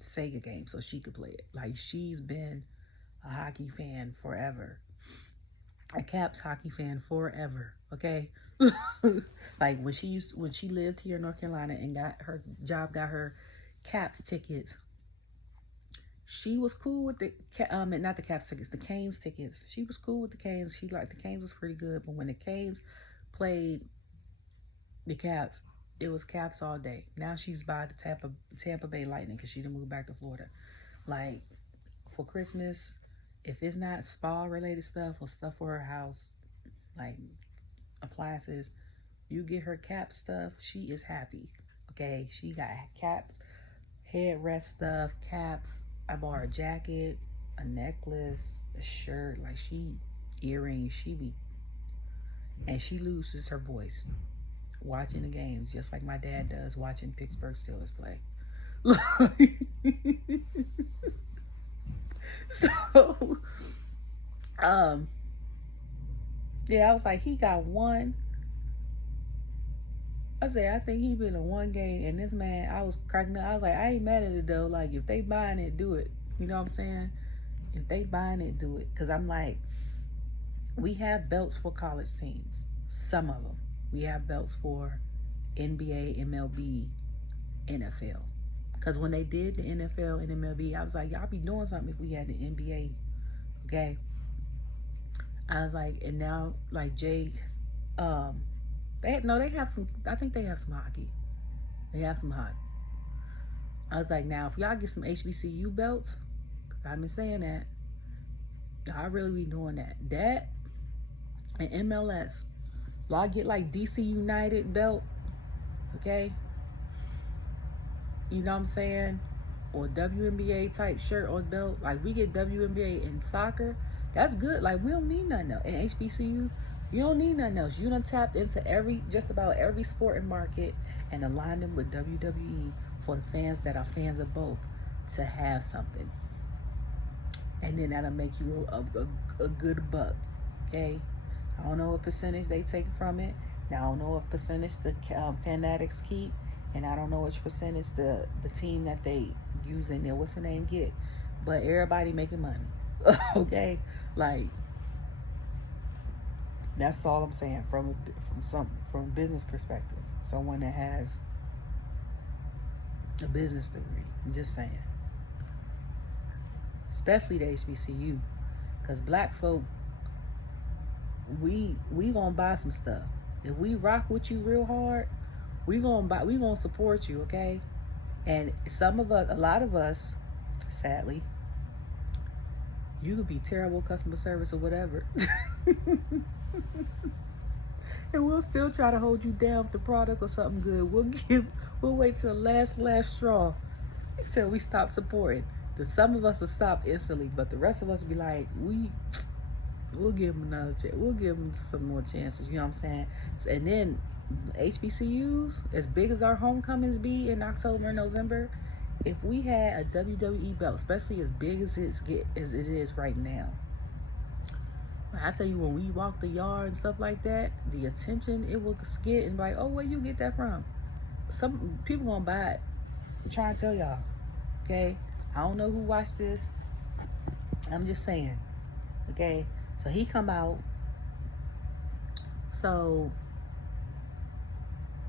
Sega game so she could play it. Like, she's been a hockey fan forever. A Caps hockey fan forever, okay? Like, when she lived here in North Carolina and got her Caps tickets, she was cool with not the Caps tickets, the Canes tickets. She was cool with the Canes. She liked the Canes was pretty good, but when the Canes played the Caps, it was Caps all day. Now she's by the Tampa Bay Lightning because she done moved back to Florida. Like, for Christmas, if it's not spa-related stuff or stuff for her house, like appliances, you get her Caps stuff, she is happy. Okay, she got Caps, headrest stuff, Caps. I bought her a jacket, a necklace, a shirt, like earrings, and she loses her voice watching the games, just like my dad does watching Pittsburgh Steelers play. So, yeah, I was like, he got one. I said, I think he been in one game, and this man, I was cracking up. I was like, I ain't mad at it though. Like, if they buying it, do it. You know what I'm saying? If they buying it, do it. Because I'm like, we have belts for college teams. Some of them. We have belts for NBA, MLB, NFL. Because when they did the NFL and MLB, I was like, y'all be doing something if we had the NBA. Okay? I was like, and now, like, Jay, they have some, I think they have some hockey. They have some hockey. I was like, now, if y'all get some HBCU belts, I've been saying that, y'all really be doing that. That and MLS. Y'all get like DC United belt, okay? You know what I'm saying? Or WNBA type shirt or belt. Like, we get WNBA in soccer. That's good. Like, we don't need nothing else. In HBCU, you don't need nothing else. You done tapped into just about every sport and market and aligned them with WWE for the fans that are fans of both to have something. And then that'll make you a good buck, okay? I don't know what percentage they take from it. Now, I don't know what percentage the fanatics keep. And I don't know which percentage the team that they use in there, what's the name, get. But everybody making money, okay? Like, that's all I'm saying from a business perspective. Someone that has a business degree. I'm just saying. Especially the HBCU. Because black folk, we gonna buy some stuff. If we rock with you real hard, we gonna support you, okay? And some of us, a lot of us, sadly, you could be terrible customer service or whatever. And we'll still try to hold you down with the product or something good. We'll wait till the last straw until we stop supporting. Some of us will stop instantly, but the rest of us will be like, we'll give them another chance. We'll give them some more chances. You know what I'm saying? And then HBCUs, as big as our homecomings be in October and November, if we had a WWE belt, especially as big as it is right now, I tell you, when we walk the yard and stuff like that, the attention it will get and be like, oh, where you get that from? Some people gonna buy it. I'm trying to tell y'all, okay? I don't know who watched this. I'm just saying, okay? So he come out. So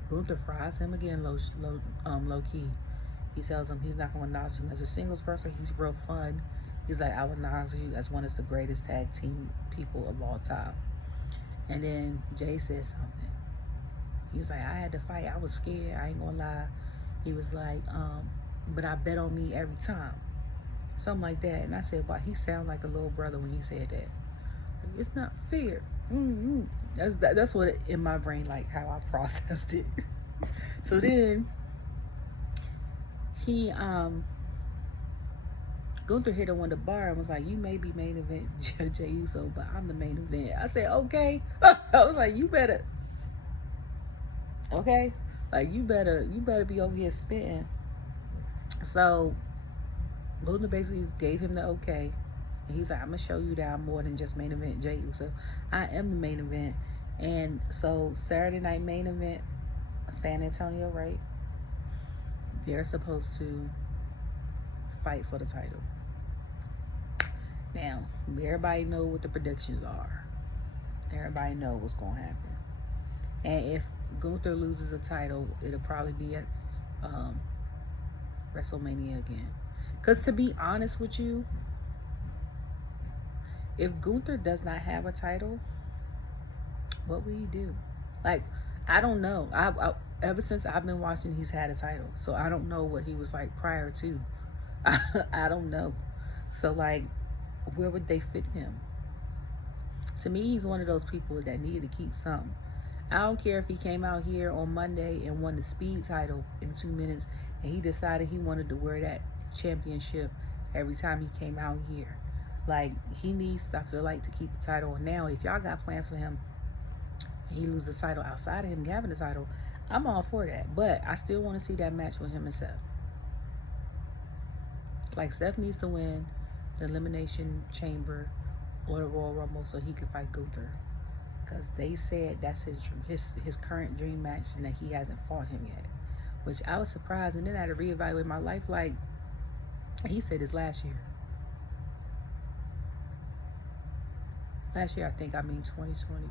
Gunther fries him again, low key. He tells him he's not going to acknowledge him as a singles person. He's real fun. He's like, I would acknowledge you as one of the greatest tag team people of all time. And then Jay says something. He's like, I had to fight. I was scared. I ain't going to lie. He was like, but I bet on me every time. Something like that. And I said, wow, he sounded like a little brother when he said that. It's not fair. That's what in my brain, like how I processed it. So then he Gunther hit him on the bar and was like, you may be main event Jey Uso, but I'm the main event. I said, okay. I was like, you better, okay, like you better be over here spitting. So Gunther basically gave him the okay. He's like, I'm going to show you that I'm more than just main event Jey Uso. I am the main event. And so Saturday night main event, San Antonio, right? They're supposed to fight for the title. Now, everybody know what the predictions are. Everybody know what's going to happen. And if Gunther loses a title, it'll probably be at WrestleMania again. Because to be honest with you, if Gunther does not have a title, what will he do? Like, I don't know. I ever since I've been watching, he's had a title. So I don't know what he was like prior to. I don't know. So, like, where would they fit him? To me, he's one of those people that needed to keep something. I don't care if he came out here on Monday and won the speed title in 2 minutes and he decided he wanted to wear that championship every time he came out here. Like, he needs, I feel like, to keep the title. And now, if y'all got plans for him and he loses the title outside of him having the title, I'm all for that. But I still want to see that match with him and Seth. Like, Seth needs to win the Elimination Chamber or the Royal Rumble so he can fight Gunther. because they said that's his current dream match and that he hasn't fought him yet, which I was surprised. And then I had to reevaluate my life. Like, he said this last year. Last year, I think, I mean 2023.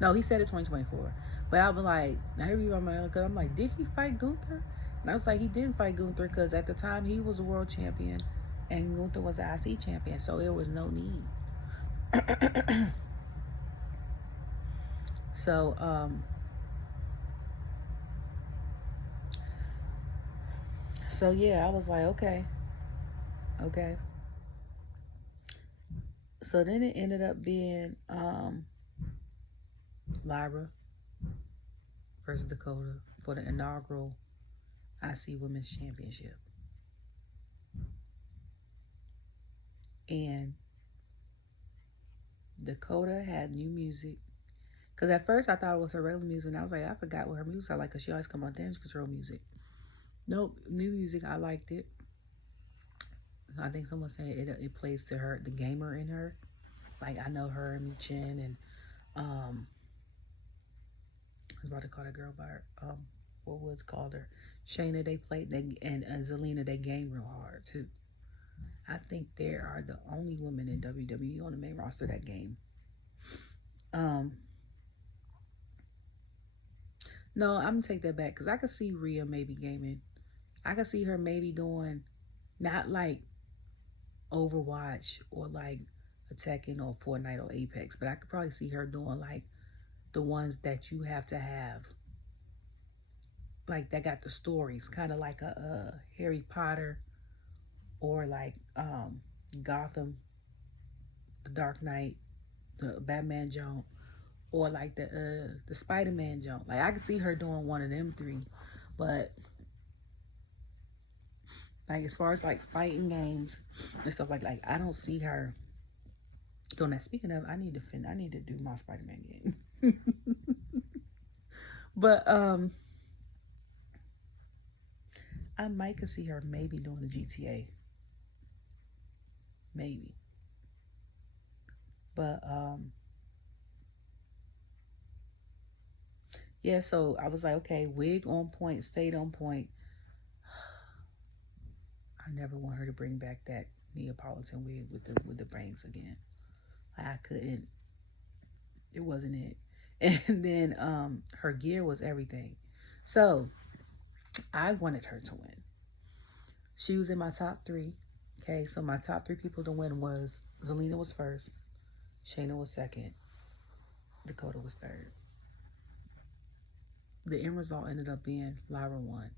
No, he said it 2024. But I was like, I had to reevaluate my life because I'm like, did he fight Gunther? And I was like, he didn't fight Gunther because at the time he was a world champion and Gunther was an IC champion, so there was no need. So, yeah, I was like, okay. So then it ended up being Lyra versus Dakota for the inaugural IC Women's Championship. And Dakota had new music. Because at first I thought it was her regular music. And I was like, I forgot what her music sounded like because she always come on Damage Control music. Nope, new music. I liked it. I think someone said it plays to her, the gamer in her. Like, I know her and Michin and I was about to call that girl by her, what was called her? Shayna, they played, and Zelina, they game real hard too. I think they are the only women in WWE on the main roster that game. No, I'm gonna take that back because I could see Rhea maybe gaming. I could see her maybe doing not like Overwatch or like a Tekken or Fortnite or Apex, but I could probably see her doing like the ones that you have to have, like that got the stories, kind of like a Harry Potter or like Gotham, the Dark Knight, the Batman jump, or like the Spider-Man jump. Like, I could see her doing one of them three, but like as far as like fighting games and stuff like I don't see her doing that. Speaking of, I need to do my Spider-Man game. But I might could see her maybe doing the GTA. Maybe. But yeah, so I was like, okay, wig on point, stayed on point. I never want her to bring back that Neapolitan wig with the bangs again. I couldn't. It wasn't it. And then her gear was everything. So I wanted her to win. She was in my top 3. Okay, so my top 3 people to win was Zelina was first, Shayna was second, Dakota was third. The end result ended up being Lyra won.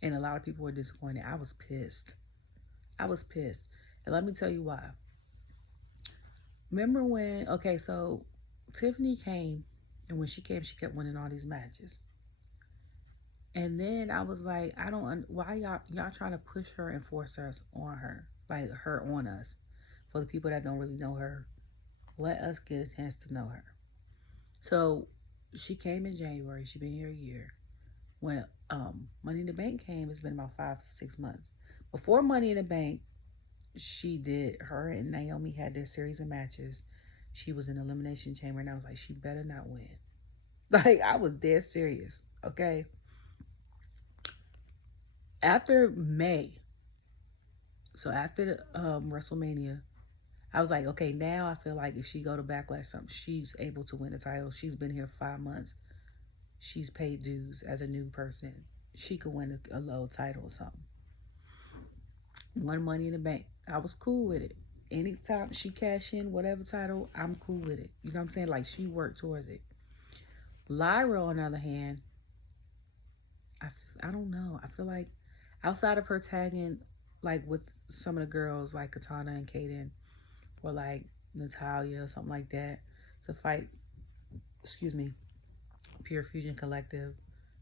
And a lot of people were disappointed. I was pissed. And let me tell you why. Remember when, okay, so Tiffany came, and when she came, she kept winning all these matches. And then I was like, why y'all trying to push her and force us on her, like her on us? For the people that don't really know her, let us get a chance to know her. So she came in January. She's been here a year. When Money in the Bank came, it's been about 5 to 6 months. Before Money in the Bank, her and Naomi had their series of matches. She was in Elimination Chamber, and I was like, she better not win. Like, I was dead serious, okay? After May, so after the WrestleMania, I was like, okay, now I feel like if she go to Backlash, she's able to win the title. She's been here 5 months. She's paid dues as a new person. She could win a low title or something. Won Money in the Bank. I was cool with it. Anytime she cash in whatever title, I'm cool with it. You know what I'm saying? Like, she worked towards it. Lyra, on the other hand, I don't know. I feel like outside of her tagging, like with some of the girls like Katana and Kaden, or like Natalia or something like that, to fight, Pure Fusion Collective,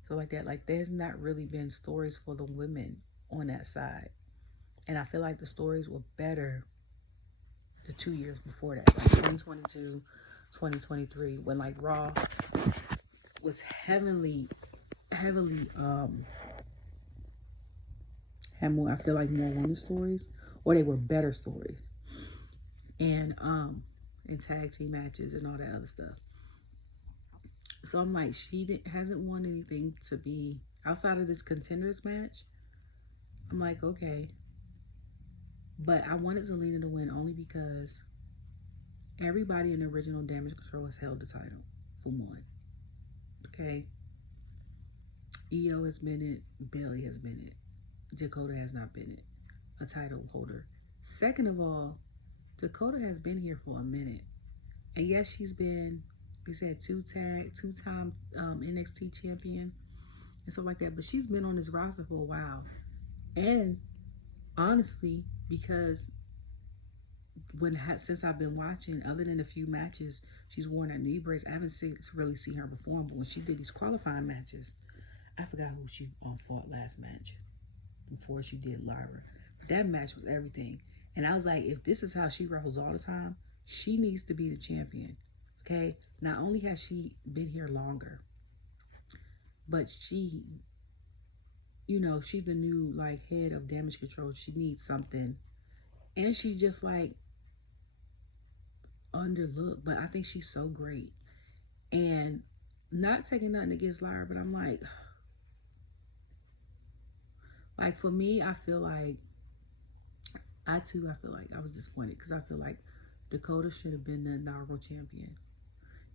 so like that. Like, there's not really been stories for the women on that side. And I feel like the stories were better the 2 years before that, like 2022, 2023, when like Raw was heavily had more, I feel like, more women's stories, or they were better stories. And and tag team matches and all that other stuff. So I'm like, hasn't won anything to be outside of this contenders match. I'm like, okay. But I wanted Zelina to win only because everybody in the original Damage Control has held the title, for one. Okay? Io has been it. Bayley has been it. Dakota has not been it. A title holder. Second of all, Dakota has been here for a minute. And yes, she's been, he said, two-time NXT champion and stuff like that. But she's been on this roster for a while. And honestly, because since I've been watching, other than a few matches she's worn her knee brace, I haven't really seen her perform. But when she did these qualifying matches, I forgot who she fought last match before she did Lyra. But that match was everything. And I was like, if this is how she wrestles all the time, she needs to be the champion. Okay? Not only has she been here longer, but she, you know, she's the new like head of Damage Control. She needs something. And she's just like underlooked, but I think she's so great. And not taking nothing against Lyra, but I'm like for me, I feel like I feel like I was disappointed because I feel like Dakota should have been the inaugural champion.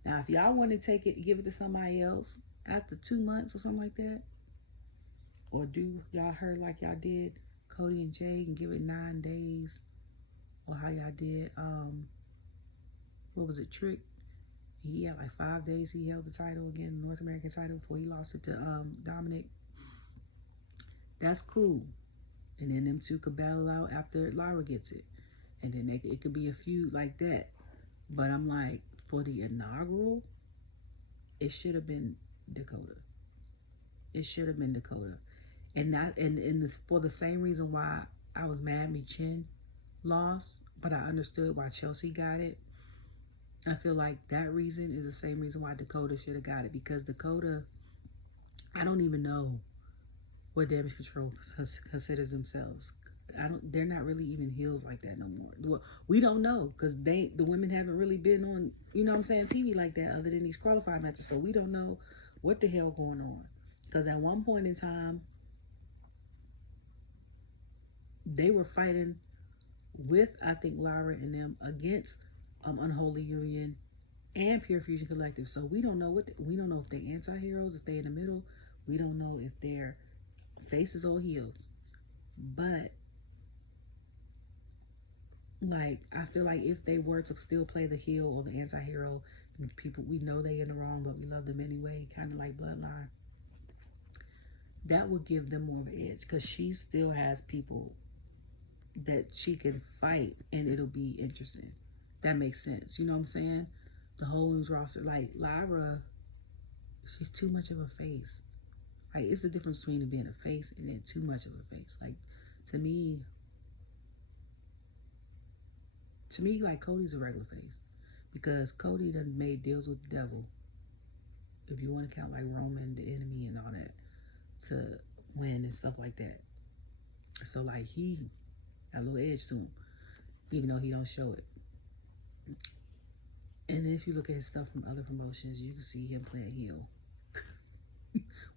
Now, if y'all want to take it, give it to somebody else after 2 months or something like that, or do y'all heard like y'all did Cody and Jay and give it 9 days, or how y'all did what was it, Trick? He had like 5 days. He held the title again, North American title, before he lost it to Dominic. That's cool. And then them two could battle out after Lyra gets it. And then it could be a feud like that. But I'm like, for the inaugural, it should have been Dakota. It should have been Dakota. And for the same reason why I was mad Michin lost, but I understood why Chelsea got it. I feel like that reason is the same reason why Dakota should have got it. Because Dakota, I don't even know what Damage Control considers themselves. They're not really even heels like that no more. We don't know, because the women haven't really been on, you know what I'm saying, TV like that, other than these qualifying matches. So we don't know what the hell going on. Because at one point in time, they were fighting with, I think, Lyra and them against Unholy Union and Pure Fusion Collective. So we don't know we don't know if they're anti-heroes, if they're in the middle. We don't know if they're faces or heels. But like, I feel like if they were to still play the heel or the anti-hero, people, we know they in the wrong, but we love them anyway, kind of like Bloodline, that would give them more of an edge, because she still has people that she can fight and it'll be interesting. That makes sense. You know what I'm saying? The whole women's roster, like Lyra, she's too much of a face. Like, it's the difference between being a face and then too much of a face. Like, to me, like, Cody's a regular face, because Cody done made deals with the devil, if you want to count like Roman, the enemy, and all that, to win and stuff like that. So like, he got a little edge to him, even though he don't show it. And if you look at his stuff from other promotions, you can see him playing heel,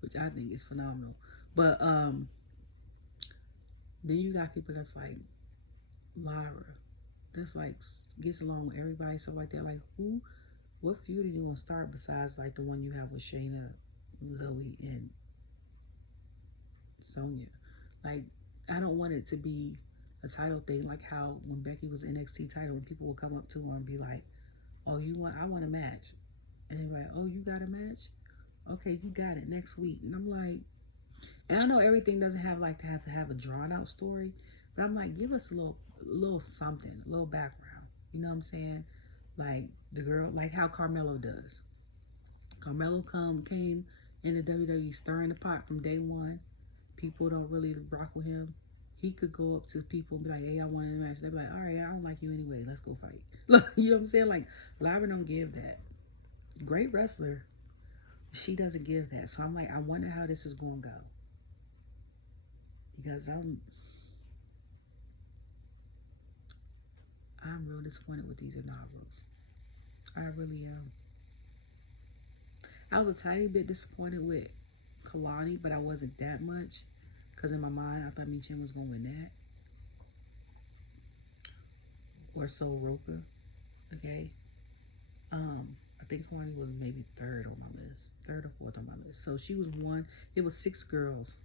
which I think is phenomenal. But then you got people that's like Lyra, that's like gets along with everybody, stuff like that. Like, what feud are you gonna start besides like the one you have with Shayna, Zoe, and Sonya? Like, I don't want it to be a title thing, like how when Becky was NXT title, and people will come up to her and be like, "Oh, I want a match," and they're like, "Oh, you got a match? Okay, you got it next week." And I'm like, and I know everything doesn't have to have a drawn out story, but I'm like, give us a little something, a little background. You know what I'm saying? Like the girl, like how Carmelo does. Carmelo came in the WWE stirring the pot from day one. People don't really rock with him. He could go up to people and be like, "Hey, I want a match." They'd be like, "All right, I don't like you anyway. Let's go fight." Look, you know what I'm saying? Like, Lyra don't give that. Great wrestler. She doesn't give that. So I'm like, I wonder how this is going to go. Because I'm real disappointed with these inaugurals. I really am. I was a tiny bit disappointed with Kalani, but I wasn't that much. Because in my mind, I thought Michin was going to win that. Or Sol Roca. Okay. I think Kalani was maybe third on my list. Third or fourth on my list. So she was one. It was 6 girls.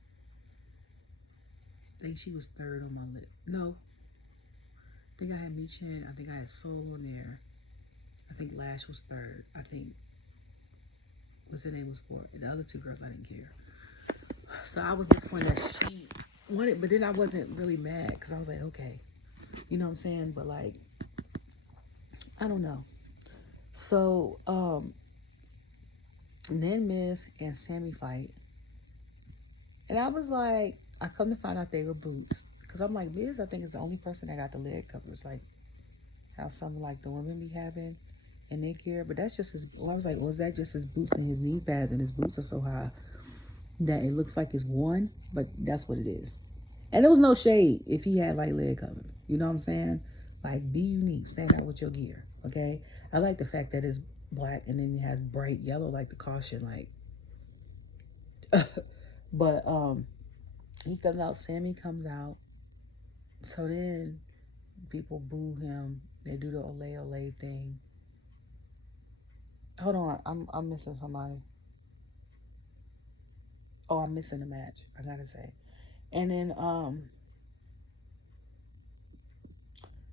I think she was third on my list. No. I think I had Michin. I think I had Sol on there. I think Lash was third. I think what's her name was fourth. The other 2 girls I didn't care. So I was disappointed that she won it, but then I wasn't really mad because I was like, okay. You know what I'm saying? But like, I don't know. So, then Miz and Sami fight. And I was like, I come to find out they were boots. Because I'm like, Miz, I think is the only person that got the leg covers. Like, how something like the women be having in their gear. But that's just his, well, I was like, well, is that just his boots and his knee pads? And his boots are so high that it looks like it's one. But that's what it is. And there was no shade if he had like leg covers. You know what I'm saying? Like, be unique. Stand out with your gear. Okay? I like the fact that it's black and then it has bright yellow like the caution. Like, but he comes out. Sami comes out. So then people boo him. They do the ole ole thing. Hold on, I'm missing somebody. Oh, I'm missing a match, I gotta say. And then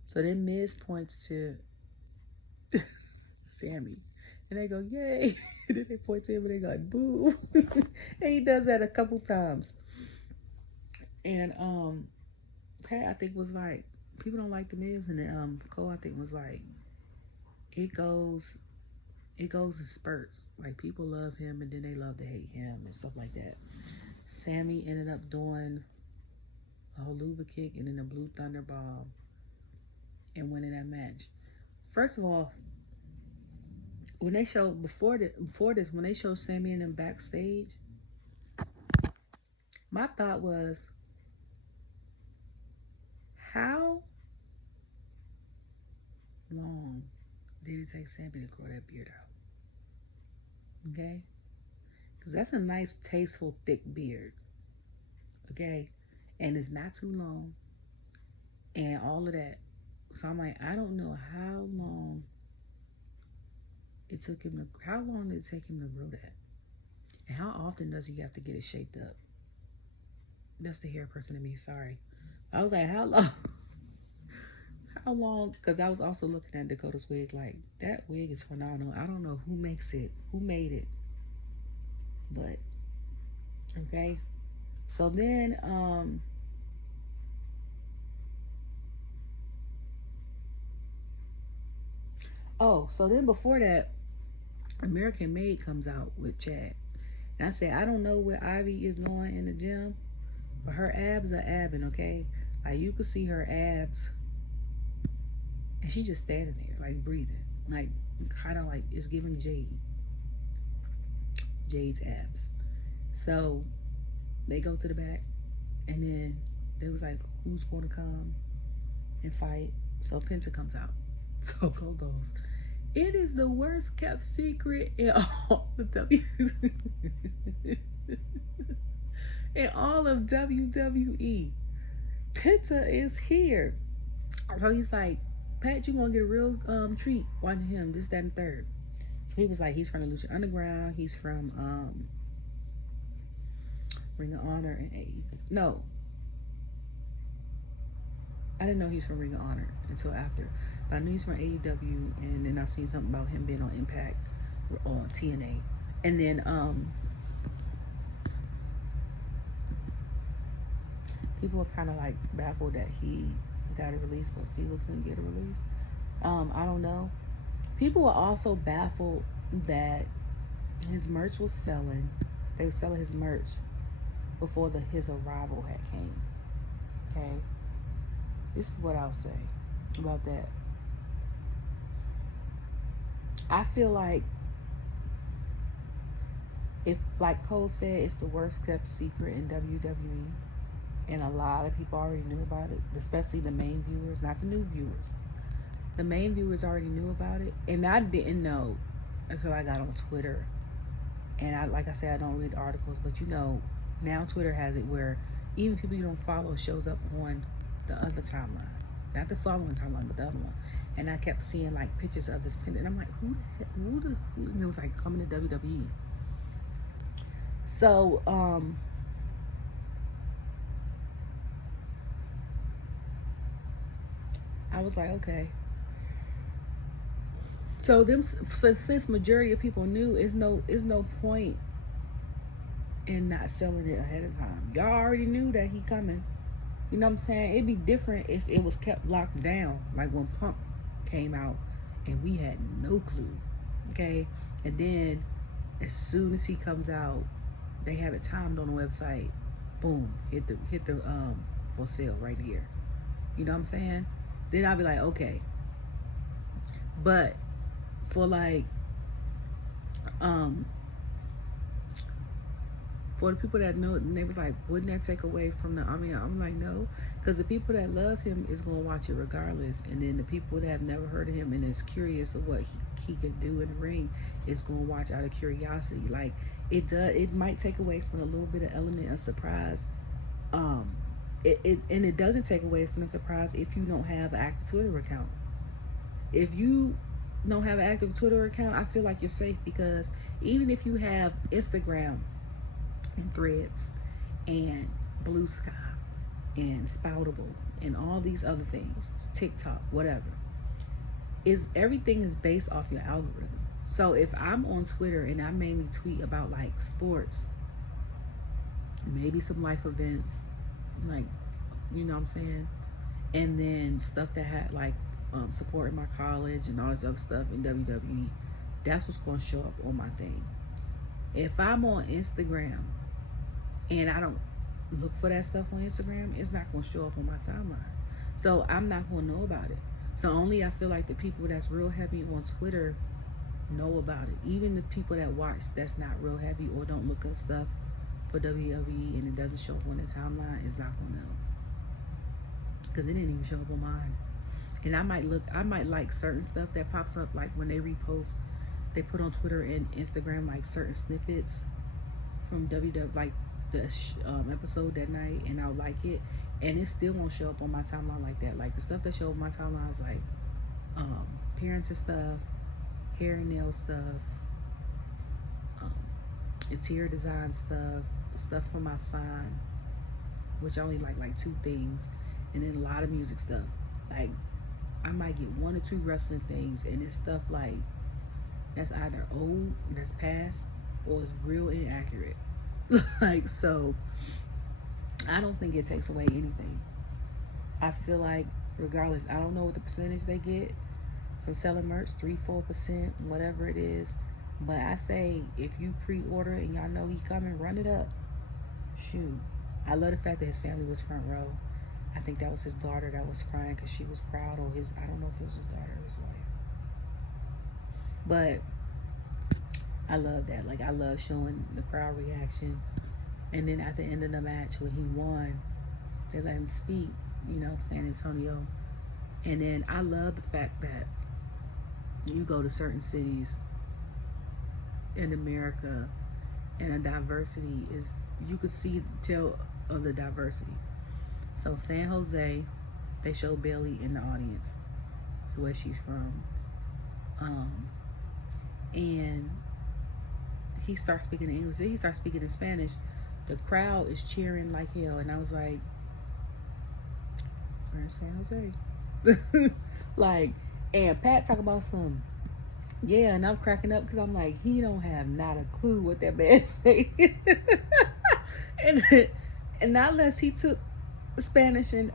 so then Miz points to Sami. And they go, yay. And then they point to him and they go like, boo. And he does that a couple times. And Pat, I think, was like, people don't like the Miz. And then Cole, I think, was like, it goes in spurts. Like, people love him and then they love to hate him and stuff like that. Sami ended up doing a Holuva kick and then a Blue Thunder Bomb and winning that match. First of all, when they showed before this, when they showed Sami and them backstage, my thought was, how long did it take Sami to grow that beard out? Okay? Because that's a nice, tasteful, thick beard. Okay? And it's not too long. And all of that. So I'm like, I don't know how long it took him to, how long did it take him to grow that? And how often does he have to get it shaped up? That's the hair person in me, sorry. I was like, how long? How long? Because I was also looking at Dakota's wig, like, that wig is phenomenal. I don't know who makes it, who made it. But, okay. So then, so then before that, American Maid comes out with Chad. And I said, I don't know what Ivy is doing in the gym, but her abs are abbing, okay? Like, you could see her abs. And she just standing there, like, breathing. Like, kind of like, it's giving Jade's abs. So, they go to the back. And then they was like, who's going to come and fight? So, Penta comes out. So, Cole goes, it is the worst kept secret in all of in all of WWE. Penta is here. So he's like, Pat, you gonna get a real treat watching him, this, that, and third. So he was like, he's from the Lucha Underground. He's from Ring of Honor and AEW. No. I didn't know he was from Ring of Honor until after. But I knew he's from AEW, and then I've seen something about him being on Impact or on TNA. And then people were kind of like baffled that he got a release, but Felix didn't get a release. I don't know. People were also baffled that his merch was selling. They were selling his merch before his arrival had came. Okay? This is what I'll say about that. I feel like if, like Cole said, it's the worst kept secret in WWE, and a lot of people already knew about it, especially the main viewers, not the new viewers, the main viewers already knew about it, and I didn't know until I got on Twitter. And like I said, I don't read articles, but now Twitter has it where even people you don't follow shows up on the other timeline, not the following timeline, but the other one. And I kept seeing like pictures of this Penta, and I'm like, who? And it was like coming to WWE. So I was like, okay. So since majority of people knew, is no point in not selling it ahead of time. Y'all already knew that he coming. You know what I'm saying? It'd be different if it was kept locked down, like when Punk came out and we had no clue. Okay, and then as soon as he comes out, they have it timed on the website. Boom, hit the for sale right here. You know what I'm saying? Then I'll be like, okay. But for like for the people that know, and they was like, wouldn't that take away from the, I'm like, no, because the people that love him is going to watch it regardless, and then the people that have never heard of him and is curious of what he can do in the ring is going to watch out of curiosity. Like, it might take away from a little bit of element of surprise. It doesn't take away from the surprise if you don't have an active Twitter account. If you don't have an active Twitter account, I feel like you're safe, because even if you have Instagram and Threads and Bluesky and Spoutible and all these other things, TikTok, whatever, everything is based off your algorithm. So if I'm on Twitter and I mainly tweet about like sports, maybe some life events, like, you know what I'm saying, and then stuff that had like supporting my college and all this other stuff in WWE, that's what's going to show up on my thing. If I'm on Instagram and I don't look for that stuff on Instagram, it's not going to show up on my timeline. So I'm not going to know about it. So only I feel like the people that's real heavy on Twitter know about it. Even the people that watch that's not real heavy or don't look up stuff for WWE and it doesn't show up on their timeline is not going to know. Because it didn't even show up on mine. And I might like certain stuff that pops up, like when they repost, they put on Twitter and Instagram like certain snippets from WWE, like the episode that night, and I'll like it, and it still won't show up on my timeline like that. Like the stuff that show up on my timeline is like parenting stuff, hair and nail stuff, interior design stuff for my son, which I only like 2 things, and then a lot of music stuff. Like I might get 1 or 2 wrestling things, and it's stuff like that's either old, that's past, or it's real inaccurate. Like, so I don't think it takes away anything. I feel like regardless, I don't know what the percentage they get from selling merch, 3-4%, whatever it is, but I say if you pre-order and y'all know he coming, run it up. Shoot, I love the fact that his family was front row. I think that was his daughter that was crying because she was proud, or I don't know if it was his daughter or his wife. But I love that. Like, I love showing the crowd reaction. And then at the end of the match, when he won, they let him speak, San Antonio. And then I love the fact that you go to certain cities in America and a diversity is, you could tell of the diversity. So San Jose, they show Bayley in the audience. That's where she's from. And he starts speaking in English. Then he starts speaking in Spanish. The crowd is cheering like hell. And I was like, we're in San Jose. Like, and Pat talk about some, yeah, and I'm cracking up because I'm like, he don't have not a clue what that man say. and not unless he took Spanish in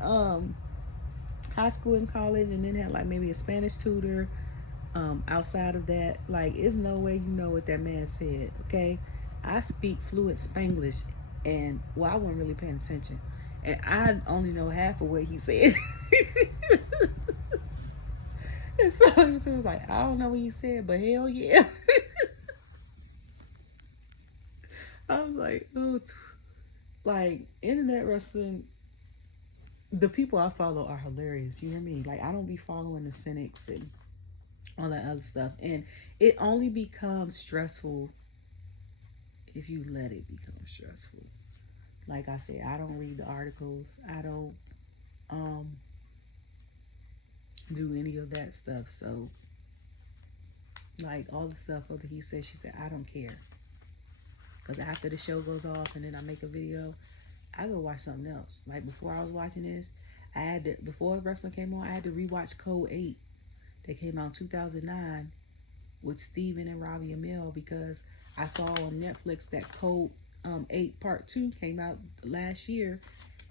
high school and college, and then had like maybe a Spanish tutor. Outside of that, like, there's no way you know what that man said. Okay, I speak fluent Spanglish, and well, I wasn't really paying attention, and I only know half of what he said. And so he was like, I don't know what he said, but hell yeah. I was like, oh, like, internet wrestling the people I follow are hilarious. You hear me? Like, I don't be following the cynics and all that other stuff. And it only becomes stressful if you let it become stressful. Like I said, I don't read the articles. I don't do any of that stuff. So, like, all the stuff of the he said, she said, I don't care. Because after the show goes off and then I make a video, I go watch something else. Like, before I was watching this, I had to, before wrestling came on, I had to rewatch Code 8. They came out in 2009 with Steven and Robbie Amell, because I saw on Netflix that Code 8 Part 2 came out last year.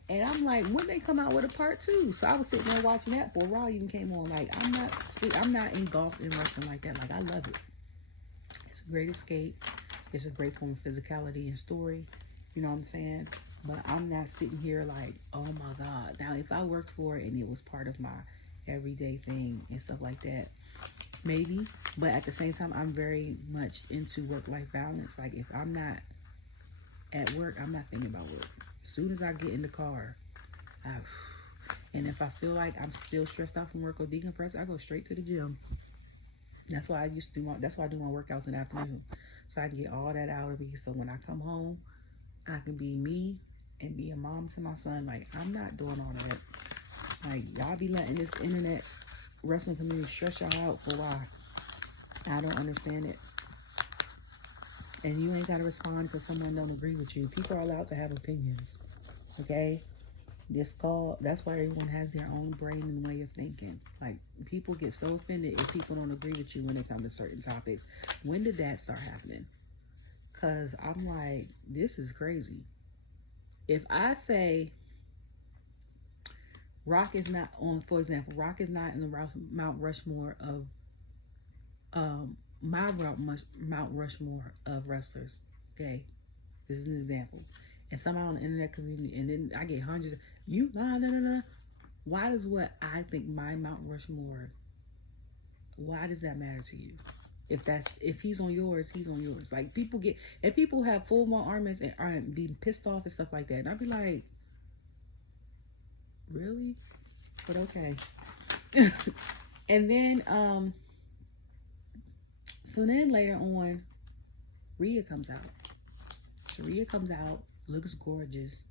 And I'm like, when they come out with a Part 2? So I was sitting there watching that before Raw even came on. Like, I'm not engulfed in wrestling like that. Like, I love it. It's a great escape. It's a great form of physicality and story. You know what I'm saying? But I'm not sitting here like, oh my God. Now, if I worked for it and it was part of my everyday thing and stuff like that, maybe. But at the same time, I'm very much into work-life balance. Like, if I'm not at work, I'm not thinking about work. As soon as I get in the car, and if I feel like I'm still stressed out from work or decompressed, I go straight to the gym. That's why I used to do that's why I do my workouts in the afternoon. So I can get all that out of me. So when I come home, I can be me and be a mom to my son. Like, I'm not doing all that. Like, y'all be letting this internet wrestling community stress y'all out for why? I don't understand it. And you ain't got to respond because someone don't agree with you. People are allowed to have opinions. Okay? That's why everyone has their own brain and way of thinking. Like, people get so offended if people don't agree with you when it comes to certain topics. When did that start happening? Because I'm like, this is crazy. If I say Rock is not on, for example, Rock is not in the Mount Rushmore of my Mount Rushmore of wrestlers. Okay, this is an example. And somehow on the internet community, and then I get hundreds of, no. Why does what I think my Mount Rushmore, why does that matter to you? If he's on yours, he's on yours. Like, people have full blown arguments and are being pissed off and stuff like that. And I'd be like, really? But okay. And then, so then later on, Rhea comes out. So Rhea comes out, looks gorgeous.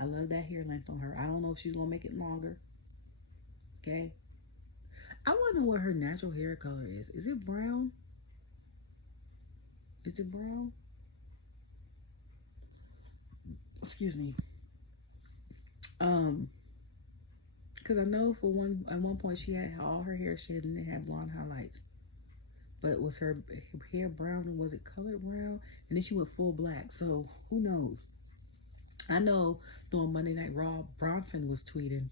I love that hair length on her. I don't know if she's gonna make it longer. Okay. I want to know what her natural hair color is. Is it brown? Is it brown? Excuse me. Because I know at one point she had all her hair shed and it had blonde highlights. But was her hair brown, and was it colored brown? And then she went full black. So who knows? I know during Monday Night Raw, Bronson was tweeting.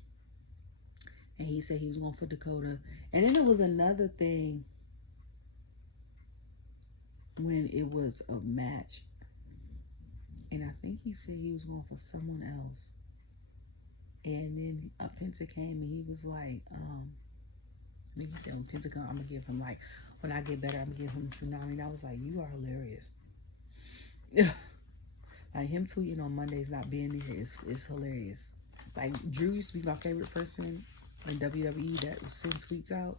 And he said he was going for Dakota. And then there was another thing when it was a match. And I think he said he was going for someone else. And then Penta came and he was like, he said, when Penta come, I'm going to give him, like, when I get better, I'm going to give him a tsunami. And I was like, you are hilarious. Like, him tweeting on Mondays not being here is hilarious. Like, Drew used to be my favorite person in WWE that would send tweets out.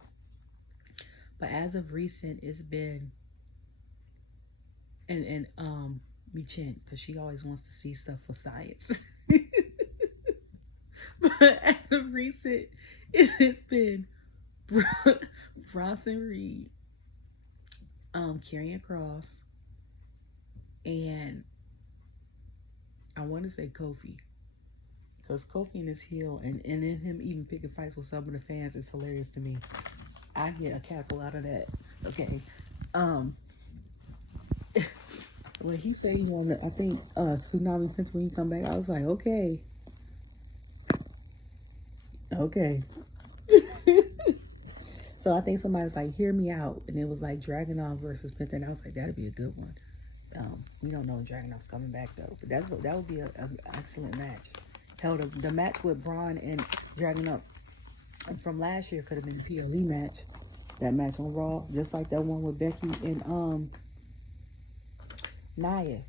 But as of recent, it's been, and Michin, because she always wants to see stuff for science. But as of recent, it has been Bronson Reed, Karrion Kross, and I want to say Kofi. Because Kofi in his heel, and then him even picking fights with some of the fans is hilarious to me. I get a cackle out of that. Okay. When he said he wanted, I think, Tsunami Prince when he come back, I was like, okay. Okay. So I think somebody's like, hear me out. And it was like Dragunov versus Penta. And I was like, that'd be a good one. We don't know if Dragunov's coming back though. But that would be an excellent match. Hell, the match with Braun and Dragunov from last year could have been a PLE match. That match on Raw. Just like that one with Becky and Nia.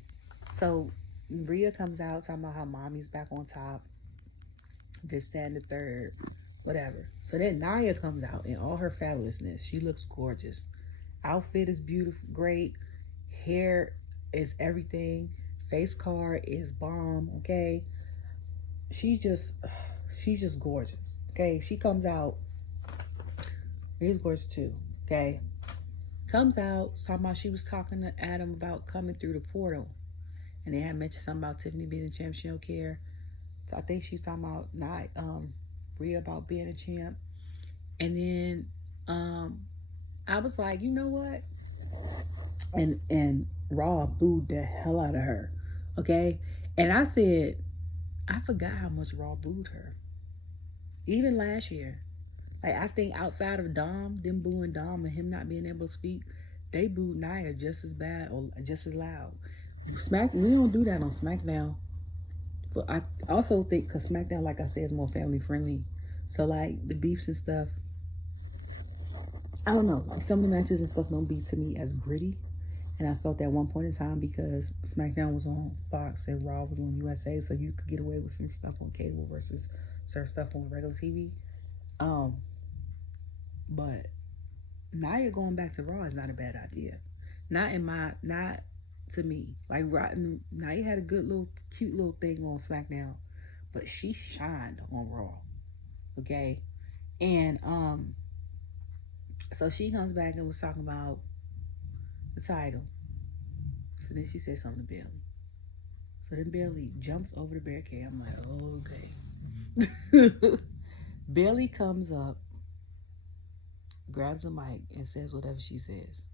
So Rhea comes out talking about how mommy's back on top. this, that, and the third, whatever. So then Nia comes out in all her fabulousness. She looks gorgeous. Outfit is beautiful, great. Hair is everything. Face card is bomb, okay? She's just gorgeous, okay? She comes out. He's gorgeous too, okay? Comes out, talking about she was talking to Adam about coming through the portal. And they had mentioned something about Tiffany being a champ. She don't care. So I think she's talking about not Rhea about being a champ. And then I was like, you know what? And Raw booed the hell out of her. Okay? And I said, I forgot how much Raw booed her. Even last year. Like, I think outside of Dom, them booing Dom and him not being able to speak, they booed Nia just as bad or just as loud. We don't do that on SmackDown. But I also think, because SmackDown, like I said, is more family friendly. So, like, the beefs and stuff, I don't know. Like, some of the matches and stuff don't be, to me, as gritty. And I felt at one point in time, because SmackDown was on Fox and Raw was on USA, so you could get away with some stuff on cable versus certain stuff on regular TV. But Nia going back to Raw is not a bad idea. Not to me. Like, Nia had a cute little thing on SmackDown, but she shined on Raw. Okay? And, so she comes back and was talking about the title. So then she said something to Bayley. So then Bayley jumps over the barricade. I'm like, okay. Bayley comes up, grabs a mic, and says whatever she says.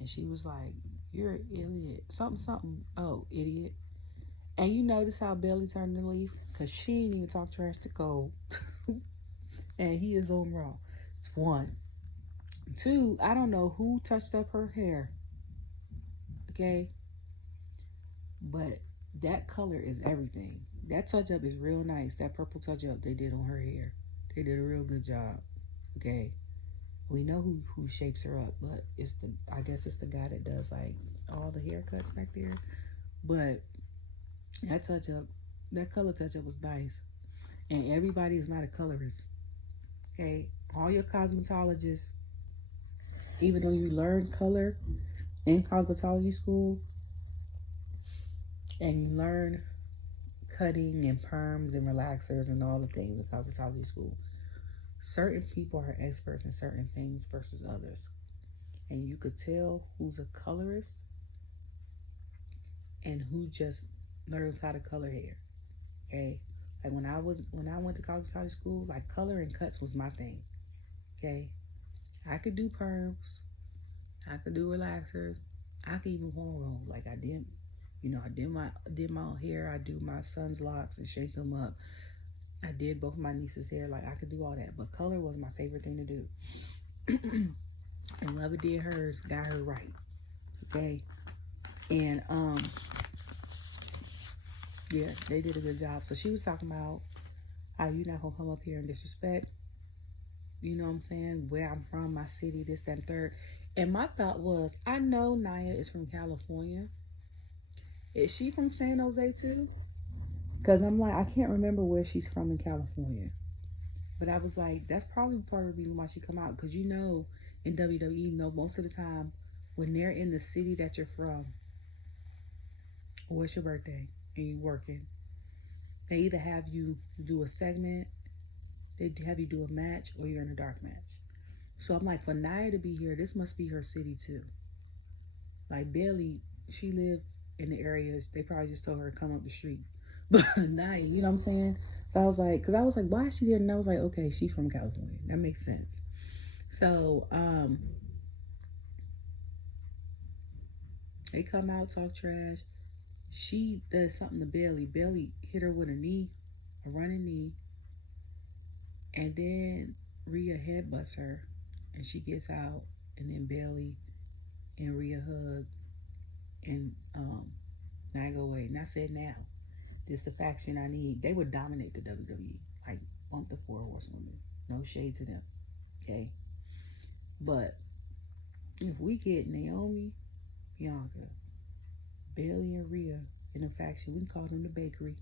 And she was like, you're an idiot. Something. Oh, idiot. And you notice how Bayley turned to leave? Because she didn't even talk trash to Cole. And he is on Raw. It's 1. 2, I don't know who touched up her hair. Okay? But that color is everything. That touch-up is real nice. That purple touch-up they did on her hair. They did a real good job. Okay? We know who shapes her up, but I guess it's the guy that does, like, all the haircuts back there. But that touch-up, that color touch-up was nice. And everybody is not a colorist. Okay? All your cosmetologists, even though you learn color in cosmetology school, and you learn cutting and perms and relaxers and all the things in cosmetology school, certain people are experts in certain things versus others. And you could tell who's a colorist and who just learns how to color hair. Okay? Like, when I went to cosmetology school, like, color and cuts was my thing. Okay? I could do perms. I could do relaxers. I could even cornrow. Like, I did my hair. I do my son's locks and shape them up. I did both of my niece's hair. Like, I could do all that. But color was my favorite thing to do. And Love did hers, got her right. Okay? And, yeah, they did a good job. So she was talking about how you not gonna come up here and disrespect, you know what I'm saying, where I'm from, my city, this, that, and third. And my thought was, I know Nia is from California. Is she from San Jose too? Because I'm like, I can't remember where she's from in California. But I was like, that's probably part of the reason why she come out. Because, you know, in WWE, most of the time, when they're in the city that you're from, or it's your birthday, and you're working, they either have you do a segment, they have you do a match, or you're in a dark match. So I'm like, for Nia to be here, this must be her city too. Like, Bayley, she lived in the areas, they probably just told her to come up the street. But Nia, you know what I'm saying? So I was like, because I was like, why is she there? And I was like, okay, she's from California. That makes sense. So, they come out, talk trash. She does something to Bayley. Bayley hit her with a running knee. And then Rhea headbutts her. And she gets out. And then Bayley and Rhea hug. And Nia go away. And I said, now, this is the faction I need. They would dominate the WWE. Like, bump the 4 horsewomen. No shade to them. Okay? But if we get Naomi, Bianca, Bayley, and Rhea in a faction, we can call them the Bakery.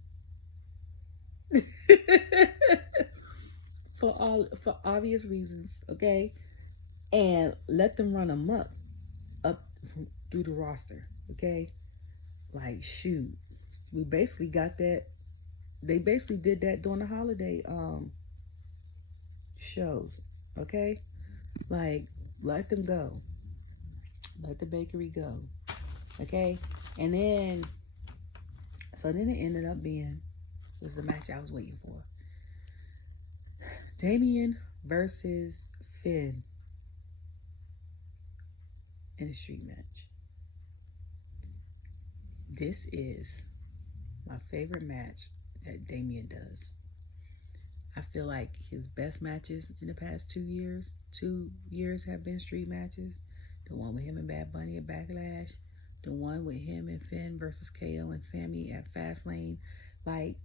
for obvious reasons, okay? And let them run amok up through the roster, okay? Like, shoot, we basically got that. They basically did that during the holiday shows, okay? Like, let them go. Let the bakery go, okay? And then, so then it ended up being, was the match I was waiting for. Damien versus Finn in a street match. This is my favorite match that Damien does. I feel like his best matches in the past 2 years have been street matches. The one with him and Bad Bunny at Backlash. The one with him and Finn versus KO and Sami at Fastlane. Like,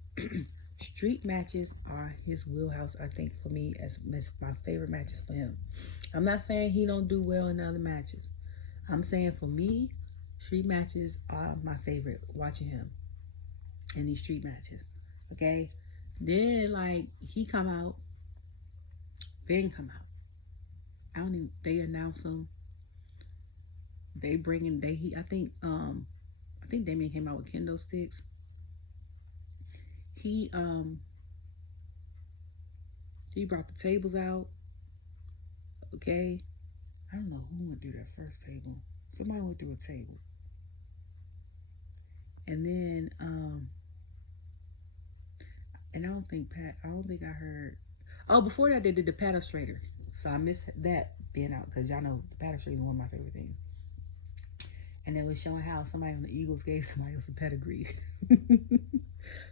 street matches are his wheelhouse, I think, for me, as my favorite matches for him. I'm not saying he don't do well in other matches. I'm saying for me, street matches are my favorite, watching him in these street matches. Okay? Then, like, he come out, Finn come out. They announce him. They bring in, I think Damien came out with kendo sticks. He brought the tables out. Okay. I don't know who went through that first table. Somebody went through a table. And then, and I don't think I heard, before that they did the paddle straighter. So I missed that being out, because y'all know the paddle straighter is one of my favorite things. And they was showing how somebody on the Eagles gave somebody else a pedigree.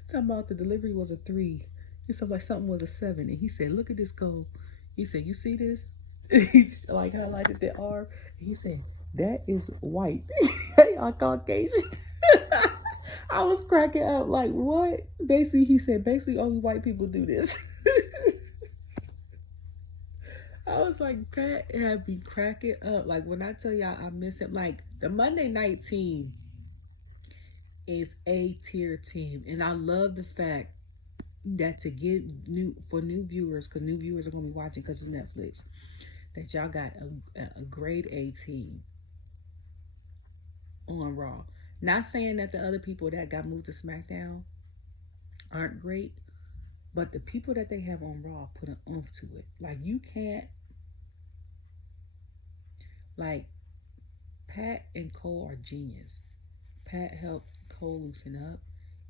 Talking about the delivery was a 3. It sounded like something was a 7. And he said, look at this goal. He said, you see this? He just, like, highlighted the R. And he said, that is white. They are Caucasian. I was cracking up. Like, what? Basically, he said, only white people do this. I was like, Pat had me cracking up. Like, when I tell y'all I miss him, like, the Monday night team is a tier team. And I love the fact that to get new viewers, because new viewers are going to be watching because it's Netflix, that y'all got a grade A team on Raw. Not saying that the other people that got moved to SmackDown aren't great, but the people that they have on Raw put an oomph to it. Like, you can't, like, Pat and Cole are genius. Pat helped Cole loosen up,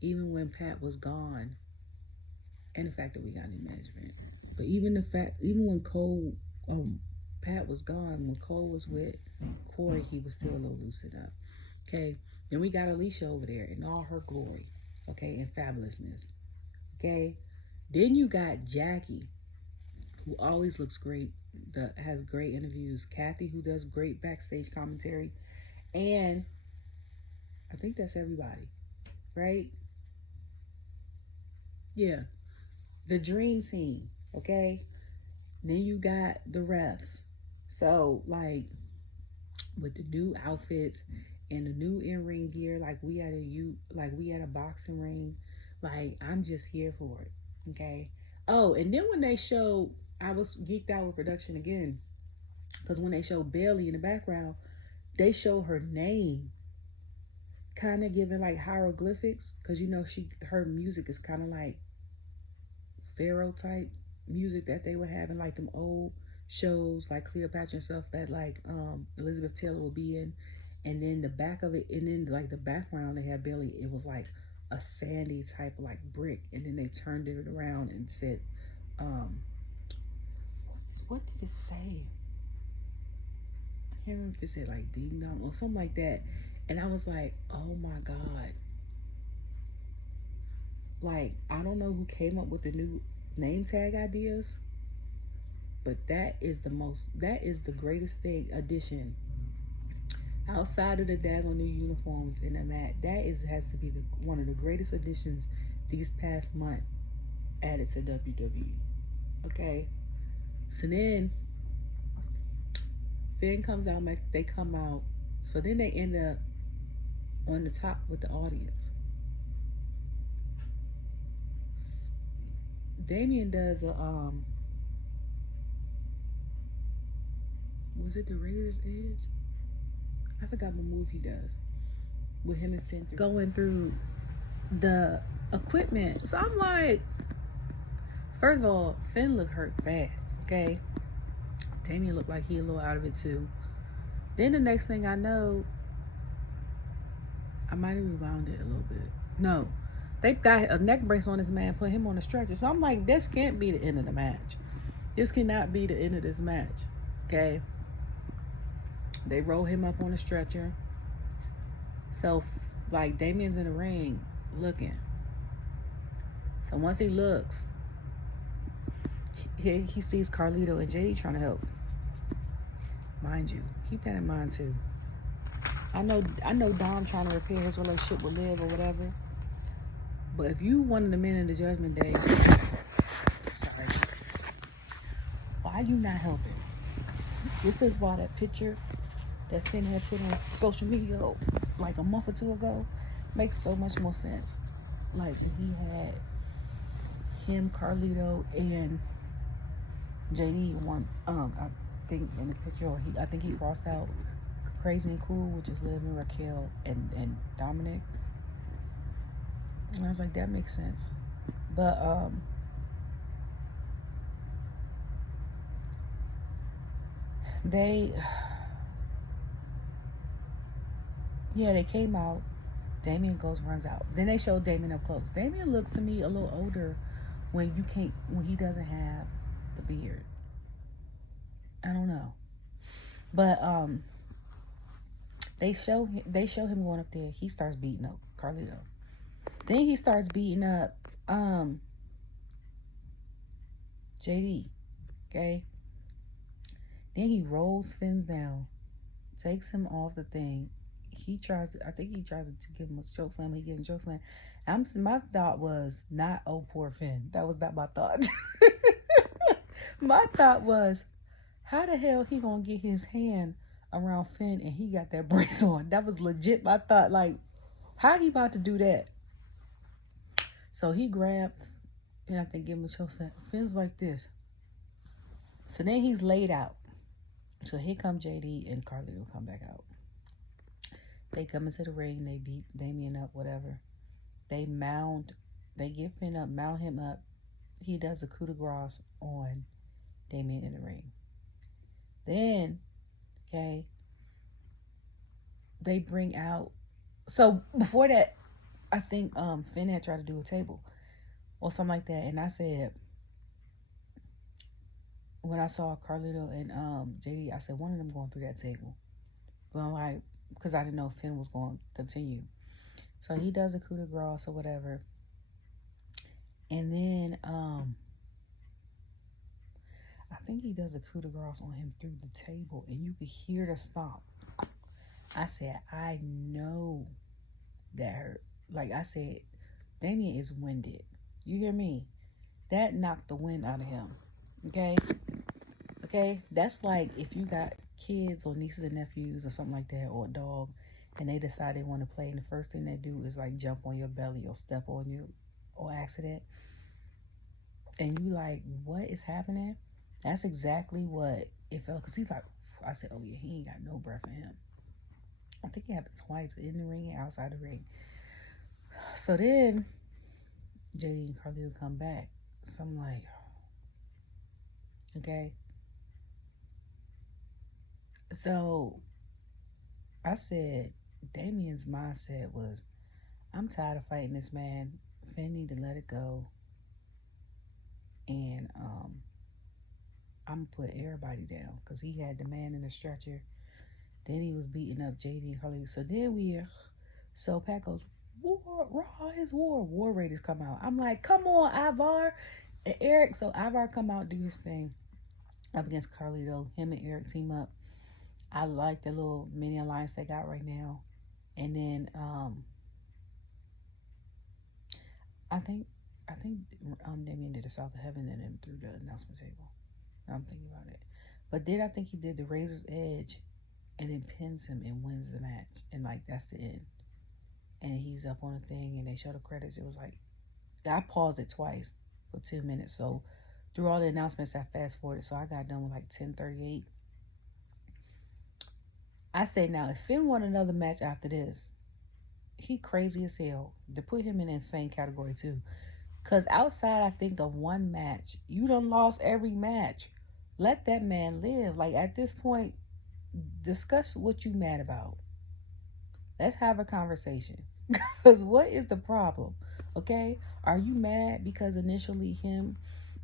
even when Pat was gone, and the fact that we got new management. But even when Cole, Pat was gone, when Cole was with Corey, he was still a little loosened up. Okay, then we got Alicia over there in all her glory, okay, and fabulousness. Okay, then you got Jackie, who always looks great, that has great interviews. Kathy, who does great backstage commentary. And I think that's everybody, right? Yeah. The dream team, okay? Then you got the refs. So, like, with the new outfits and the new in-ring gear, like we at a boxing ring, like, I'm just here for it, okay? Oh, and then when they showed, I was geeked out with production again, because when they showed Bayley in the background, they show her name, kind of giving like hieroglyphics, because you know her music is kind of like pharaoh type music that they would have in like them old shows like Cleopatra and stuff that like Elizabeth Taylor would be in. And then the back of it, and then like the background they had Bayley, it was like a sandy type of like brick, and then they turned it around and said, what did it say? I can't remember if it said like ding dong or something like that. And I was like, oh my God. Like, I don't know who came up with the new name tag ideas, but that is the greatest thing, addition. Outside of the daggone new uniforms in the mat, has to be one of the greatest additions these past month added to WWE. Okay? So then Finn comes out, they come out. So then they end up on the top with the audience. Damien does a was it the Razor's Edge? I forgot what move he does with him and Finn going through the equipment. So I'm like, first of all, Finn looked hurt bad. Okay, Damien looked like he a little out of it too. Then the next thing I know, I might have rewound it a little bit. No, they got a neck brace on this man, put him on a stretcher. So I'm like, this can't be the end of the match. This cannot be the end of this match. Okay. They roll him up on a stretcher. So, like, Damien's in the ring looking. So once he looks, he sees Carlito and JD trying to help. Mind you, keep that in mind too. I know Dom trying to repair his relationship with Liv or whatever. But if you one of the men in the Judgment Day, sorry, why are you not helping? This is why that picture that Finn had put on social media like a month or two ago makes so much more sense. Like he had him, Carlito, and JD one. I think in the picture, I think he crossed out Crazy and Cool, which is Liv and Raquel and Dominic. And I was like, that makes sense. But they came out. Damien runs out. Then they showed Damien up close. Damien looks to me a little older when he doesn't have the beard. I don't know. But they show him going up there. He starts beating up Carlito. Then he starts beating up JD. Okay. Then he rolls Finn's down, takes him off the thing. I think he tries to give him a choke slam. He gives him a choke slam. My thought was not, oh, poor Finn. That was not my thought. My thought was, how the hell he gonna get his hand around Finn and he got that brace on? That was legit my thought. Like, how he about to do that? So he grabbed, and I think give him a choke slam. Finn's like this. So then he's laid out. So here come JD and Carlito come back out. They come into the ring. They beat Damien up, whatever. They get Finn up, mount him up. He does a coup de grace on Damien in the ring. Then, okay, they bring out. So before that, I think Finn had tried to do a table or something like that. And I said, when I saw Carlito and JD, I said, one of them going through that table. But I'm like, because I didn't know if Finn was going to continue. So he does a coup de grace or whatever. And then I think he does a coup de grace on him through the table. And you could hear the stomp. I said, I know that hurt. Like I said, Damien is winded. You hear me? That knocked the wind out of him. Okay? That's like if you got kids or nieces and nephews or something like that, or a dog, and they decide they want to play, and the first thing they do is like jump on your belly or step on you or accident, and you like, what is happening? That's exactly what it felt. Because he's like, I said, oh yeah, he ain't got no breath in him. I think it happened twice, in the ring and outside the ring. So then JD and Carlito come back. So I'm like, okay. So I said, Damien's mindset was, I'm tired of fighting this man. Finn need to let it go. And I'm gonna put everybody down. Because he had the man in the stretcher. Then he was beating up JD and Carlito. So then Pat goes, war, Raw is war. War Raiders come out. I'm like, come on, Ivar and Eric. So Ivar come out, do his thing up against Carlito. Him and Eric team up. I like the little mini alliance they got right now. And then I think Damien did a South of Heaven and then through the announcement table. I'm thinking about it. But then I think he did the Razor's Edge and then pins him and wins the match. And like that's the end. And he's up on the thing and they show the credits. It was like, I paused it twice for 10 minutes. So through all the announcements, I fast forwarded. So I got done with like 10:38. I say now, if Finn won another match after this, he crazy as hell. To put him in the insane category too. Because outside, I think, of one match, you done lost every match. Let that man live. Like, at this point, discuss what you mad about. Let's have a conversation. Because what is the problem? Okay? Are you mad because initially him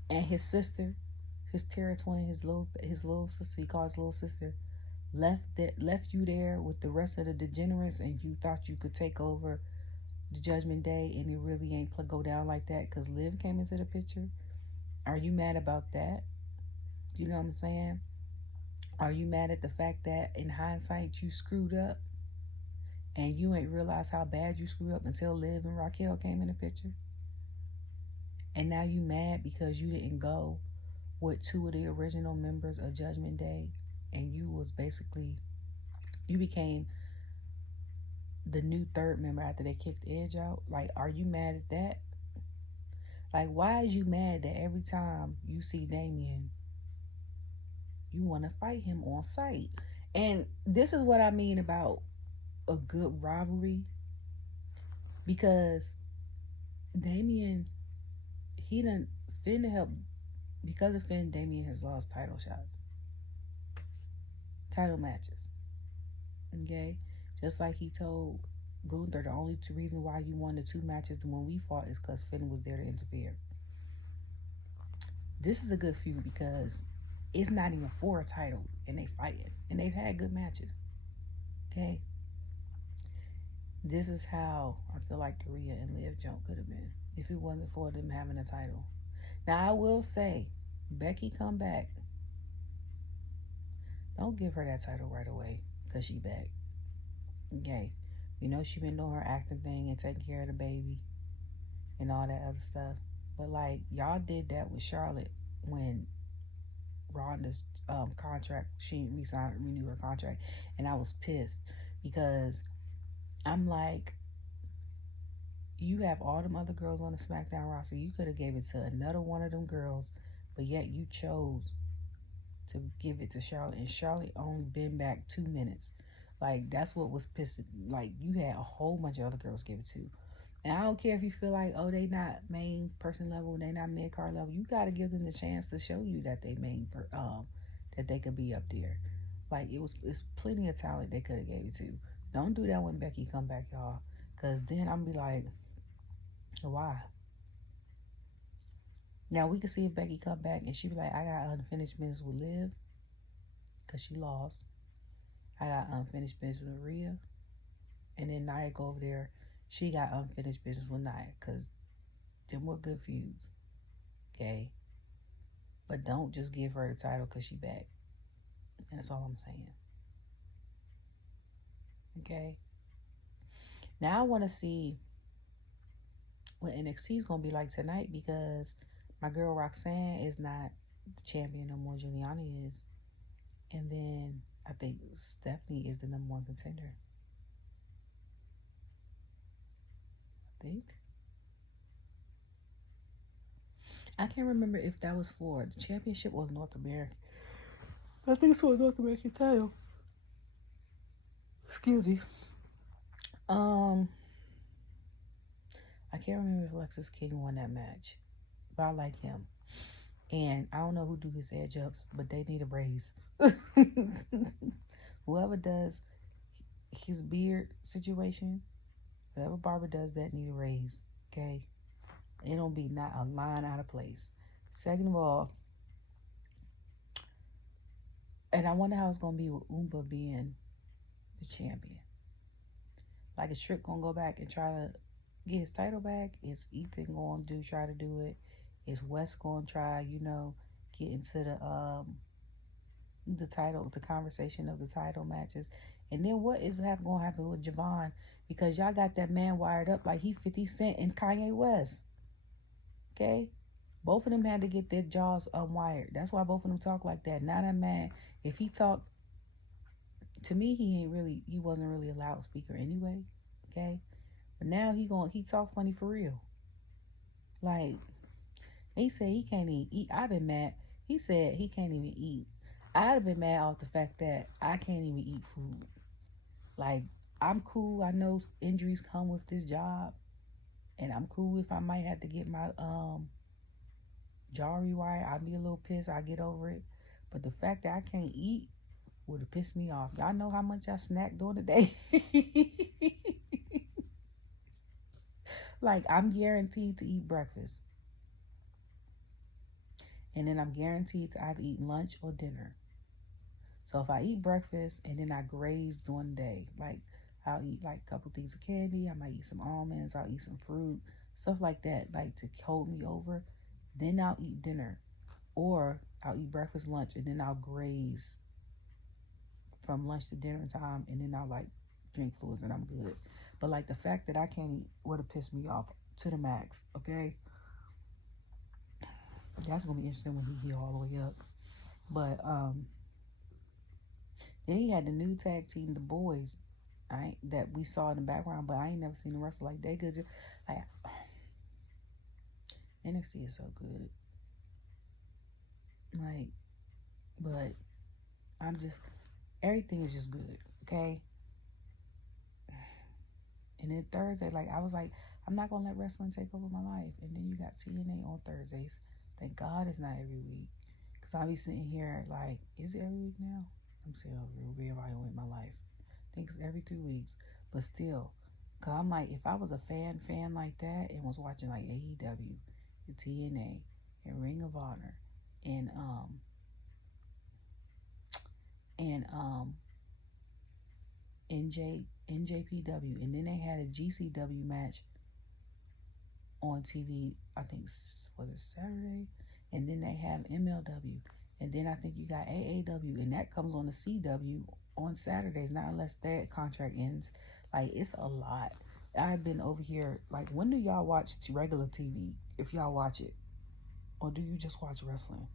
and his sister, his Terra twin, his little sister, he calls little sister, left you there with the rest of the degenerates, and you thought you could take over the Judgment Day, and it really ain't go down like that because Liv came into the picture? Are you mad about that? You know what I'm saying? Are you mad at the fact that in hindsight you screwed up and you ain't realized how bad you screwed up until Liv and Raquel came in the picture? And now you mad because you didn't go with two of the original members of Judgment Day, and you became the new third member after they kicked Edge out? Like, are you mad at that? Like, why is you mad that every time you see Damien, you want to fight him on sight? And this is what I mean about a good rivalry, because Damien, Finn helped. Because of Finn, Damien has lost title matches. Okay? Just like he told Gunther, the only two reasons why you won the two matches when we fought is because Finn was there to interfere. This is a good feud because it's not even for a title, and they fighting, and they've had good matches. Okay? This is how I feel like the Rhea and Liv jump could have been if it wasn't for them having a title. Now, I will say, Becky come back. Don't give her that title right away because she back. Okay. You know she been doing her acting thing and taking care of the baby and all that other stuff. But, like, y'all did that with Charlotte when Ronda's contract, she renewed her contract. And I was pissed because I'm like, you have all them other girls on the SmackDown roster. You could have gave it to another one of them girls, but yet you chose to give it to Charlotte, and Charlotte only been back 2 minutes. Like, that's what was pissing. Like, you had a whole bunch of other girls give it to. And I don't care if you feel like, oh, they not main person level, they not mid card level. You got to give them the chance to show you that they that they could be up there. Like, it's plenty of talent they could have gave it to. Don't do that when Becky come back, y'all, because then I'm be like, why? Now we can see if Becky come back and she be like, I got unfinished business with Liv because she lost. I got unfinished business with Rhea. And then Nia go over there. She got unfinished business with Nia because them were good feuds. Okay? But don't just give her the title because she back. That's all I'm saying. Okay? Now I want to see what NXT is going to be like tonight, because my girl Roxanne is not the champion no more. Giuliani is. And then I think Stephanie is the number one contender. I think. I can't remember if that was for the championship or North American. I think it's for a North American title. Excuse me. I can't remember if Lexus King won that match, but I like him. And I don't know who do his edge ups, but they need a raise. Whoever does his beard situation, whoever barber does that, need a raise. Okay? It don't be not a line out of place. Second of all, and I wonder how it's gonna be with Oompa being the champion. Like, is Trick gonna go back and try to get his title back? Is Ethan gonna try to do it? Is Wes gonna try, get into the title, the conversation of the title matches? And then what is gonna happen with Javon? Because y'all got that man wired up like he 50 Cent and Kanye West. Okay? Both of them had to get their jaws unwired. That's why both of them talk like that. Now that man, if he talked, to me, he wasn't really a loudspeaker anyway. Okay? But now he talk funny for real. Like, He said he can't even eat. I've been mad. He said he can't even eat. I'd have been mad off the fact that I can't even eat food. Like, I'm cool. I know injuries come with this job. And I'm cool if I might have to get my jaw rewired. I'll be a little pissed. I'll get over it. But the fact that I can't eat would have pissed me off. Y'all know how much I snack during the day? Like, I'm guaranteed to eat breakfast. And then I'm guaranteed to either eat lunch or dinner. So if I eat breakfast and then I graze during the day, like I'll eat like a couple things of candy, I might eat some almonds, I'll eat some fruit, stuff like that, like to hold me over. Then I'll eat dinner. Or I'll eat breakfast, lunch, and then I'll graze from lunch to dinner time, and then I'll like drink fluids and I'm good. But like the fact that I can't eat would have pissed me off to the max, okay? That's gonna be interesting when he heal all the way up. But then he had the new tag team, the boys, that we saw in the background, but I ain't never seen them wrestle like they good. Like, NXT is so good. Like, but I'm just, everything is just good, okay? And then Thursday, like, I was like, I'm not gonna let wrestling take over my life. And then you got TNA on Thursdays. Thank God it's not every week. Because I'll be sitting here like, is it every week now? I'm still reevaluating my life. I think it's every 2 weeks. But still, because I'm like, if I was a fan like that and was watching like AEW and TNA and Ring of Honor and NJPW, and then they had a GCW match on TV, I think, was it Saturday? And then they have MLW, and then I think you got AAW, and that comes on the CW on Saturdays, not unless that contract ends. Like, it's a lot. I've been over here, like, when do y'all watch regular TV, if y'all watch it? Or do you just watch wrestling?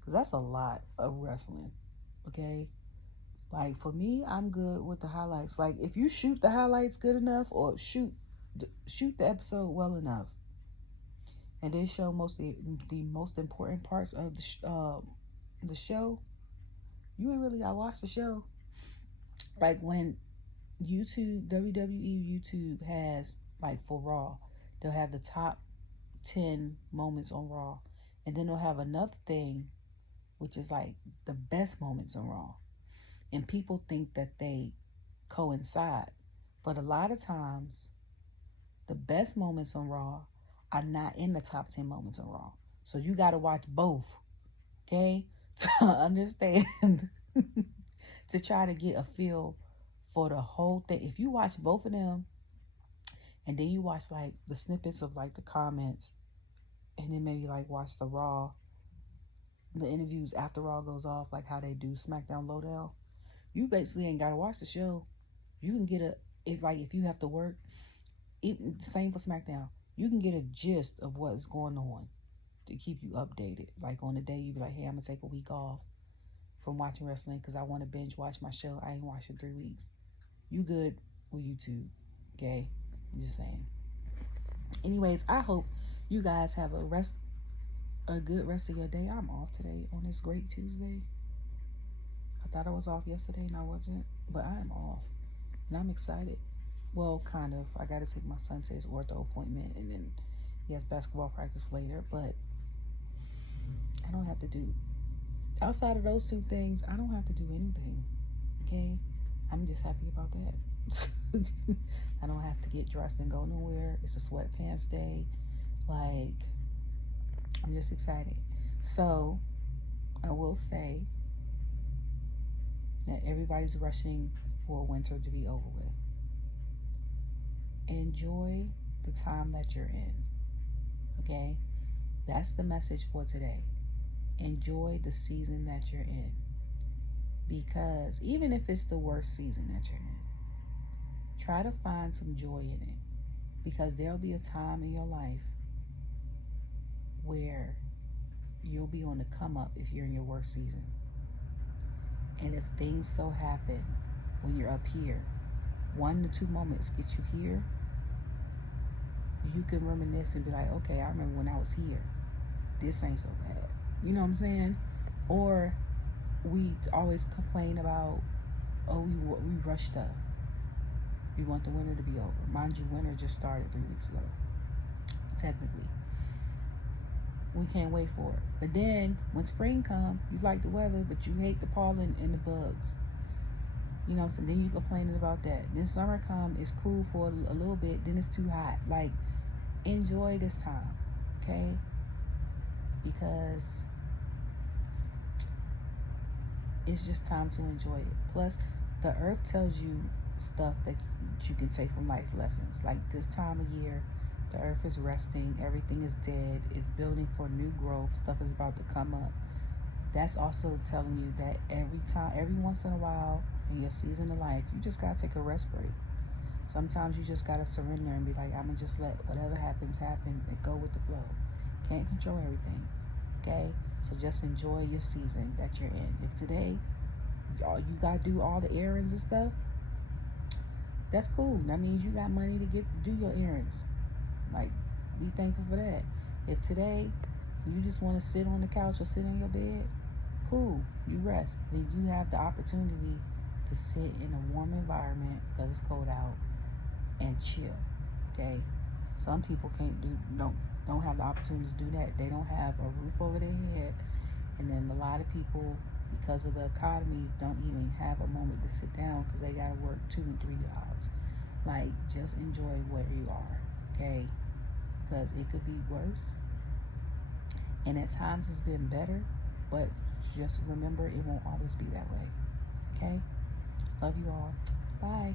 Because that's a lot of wrestling, okay? Like, for me, I'm good with the highlights. Like, if you shoot the highlights good enough, or shoot the episode well enough, and then show the most important parts of the show, you ain't really gotta watch the show. Like, when WWE YouTube has, like, for Raw, they'll have the top 10 moments on Raw, and then they'll have another thing, which is like the best moments on Raw. And people think that they coincide. But a lot of times, the best moments on Raw are not in the top 10 moments on Raw. So you got to watch both, okay? To understand, to try to get a feel for the whole thing. If you watch both of them, and then you watch like the snippets of like the comments, and then maybe like watch the Raw, the interviews after Raw goes off, like how they do SmackDown Lowdown, you basically ain't got to watch the show. You can get if you have to work, same for SmackDown, you can get a gist of what is going on to keep you updated. Like on the day you be like, hey, I'm gonna take a week off from watching wrestling because I want to binge watch my show I ain't watched in 3 weeks. You good with YouTube, okay? I'm just saying. Anyways, I hope you guys have a good rest of your day. I'm off today on this great Tuesday. I thought I was off yesterday and I wasn't, but I am off and I'm excited. Well, kind of. I got to take my son to his ortho appointment, and then he has basketball practice later, but I don't have to do, outside of those 2 things, I don't have to do anything, okay? I'm just happy about that. I don't have to get dressed and go nowhere. It's a sweatpants day. Like, I'm just excited. So, I will say that everybody's rushing for winter to be over with. Enjoy the time that you're in, okay? That's the message for today. Enjoy the season that you're in, because even if it's the worst season that you're in, try to find some joy in it, because there'll be a time in your life where you'll be on the come up if you're in your worst season. And if things so happen when you're up here, 1 to 2 moments get you here, you can reminisce and be like, okay, I remember when I was here. this ain't so bad. You know what I'm saying? Or we always complain about, oh, we rush stuff. We want the winter to be over. Mind you, winter just started 3 weeks ago, technically. We can't wait for it. But then when spring comes, you like the weather, but you hate the pollen and the bugs. You know what I'm saying? Then you complaining about that. Then summer come, it's cool for a little bit, then it's too hot. Like, enjoy this time, okay? Because it's just time to enjoy it. Plus, the earth tells you stuff that you can take from life lessons. Like this time of year, the earth is resting, everything is dead, it's building for new growth, stuff is about to come up. That's also telling you that every once in a while in your season of life, you just gotta take a rest break. Sometimes you just gotta surrender and be like, I'm gonna just let whatever happens happen and go with the flow. Can't control everything, okay? So just enjoy your season that you're in. If today you gotta do all the errands and stuff, that's cool. That means you got money to do your errands. Like, be thankful for that. If today you just want to sit on the couch or sit on your bed, cool, you rest. Then you have the opportunity to sit in a warm environment because it's cold out and chill, okay? Some people don't have the opportunity to do that. They don't have a roof over their head. And then a lot of people, because of the economy, don't even have a moment to sit down because they got to work 2 and 3 jobs. Like, just enjoy where you are, okay? Because it could be worse. And at times it's been better, but just remember it won't always be that way, okay? Love you all. Bye.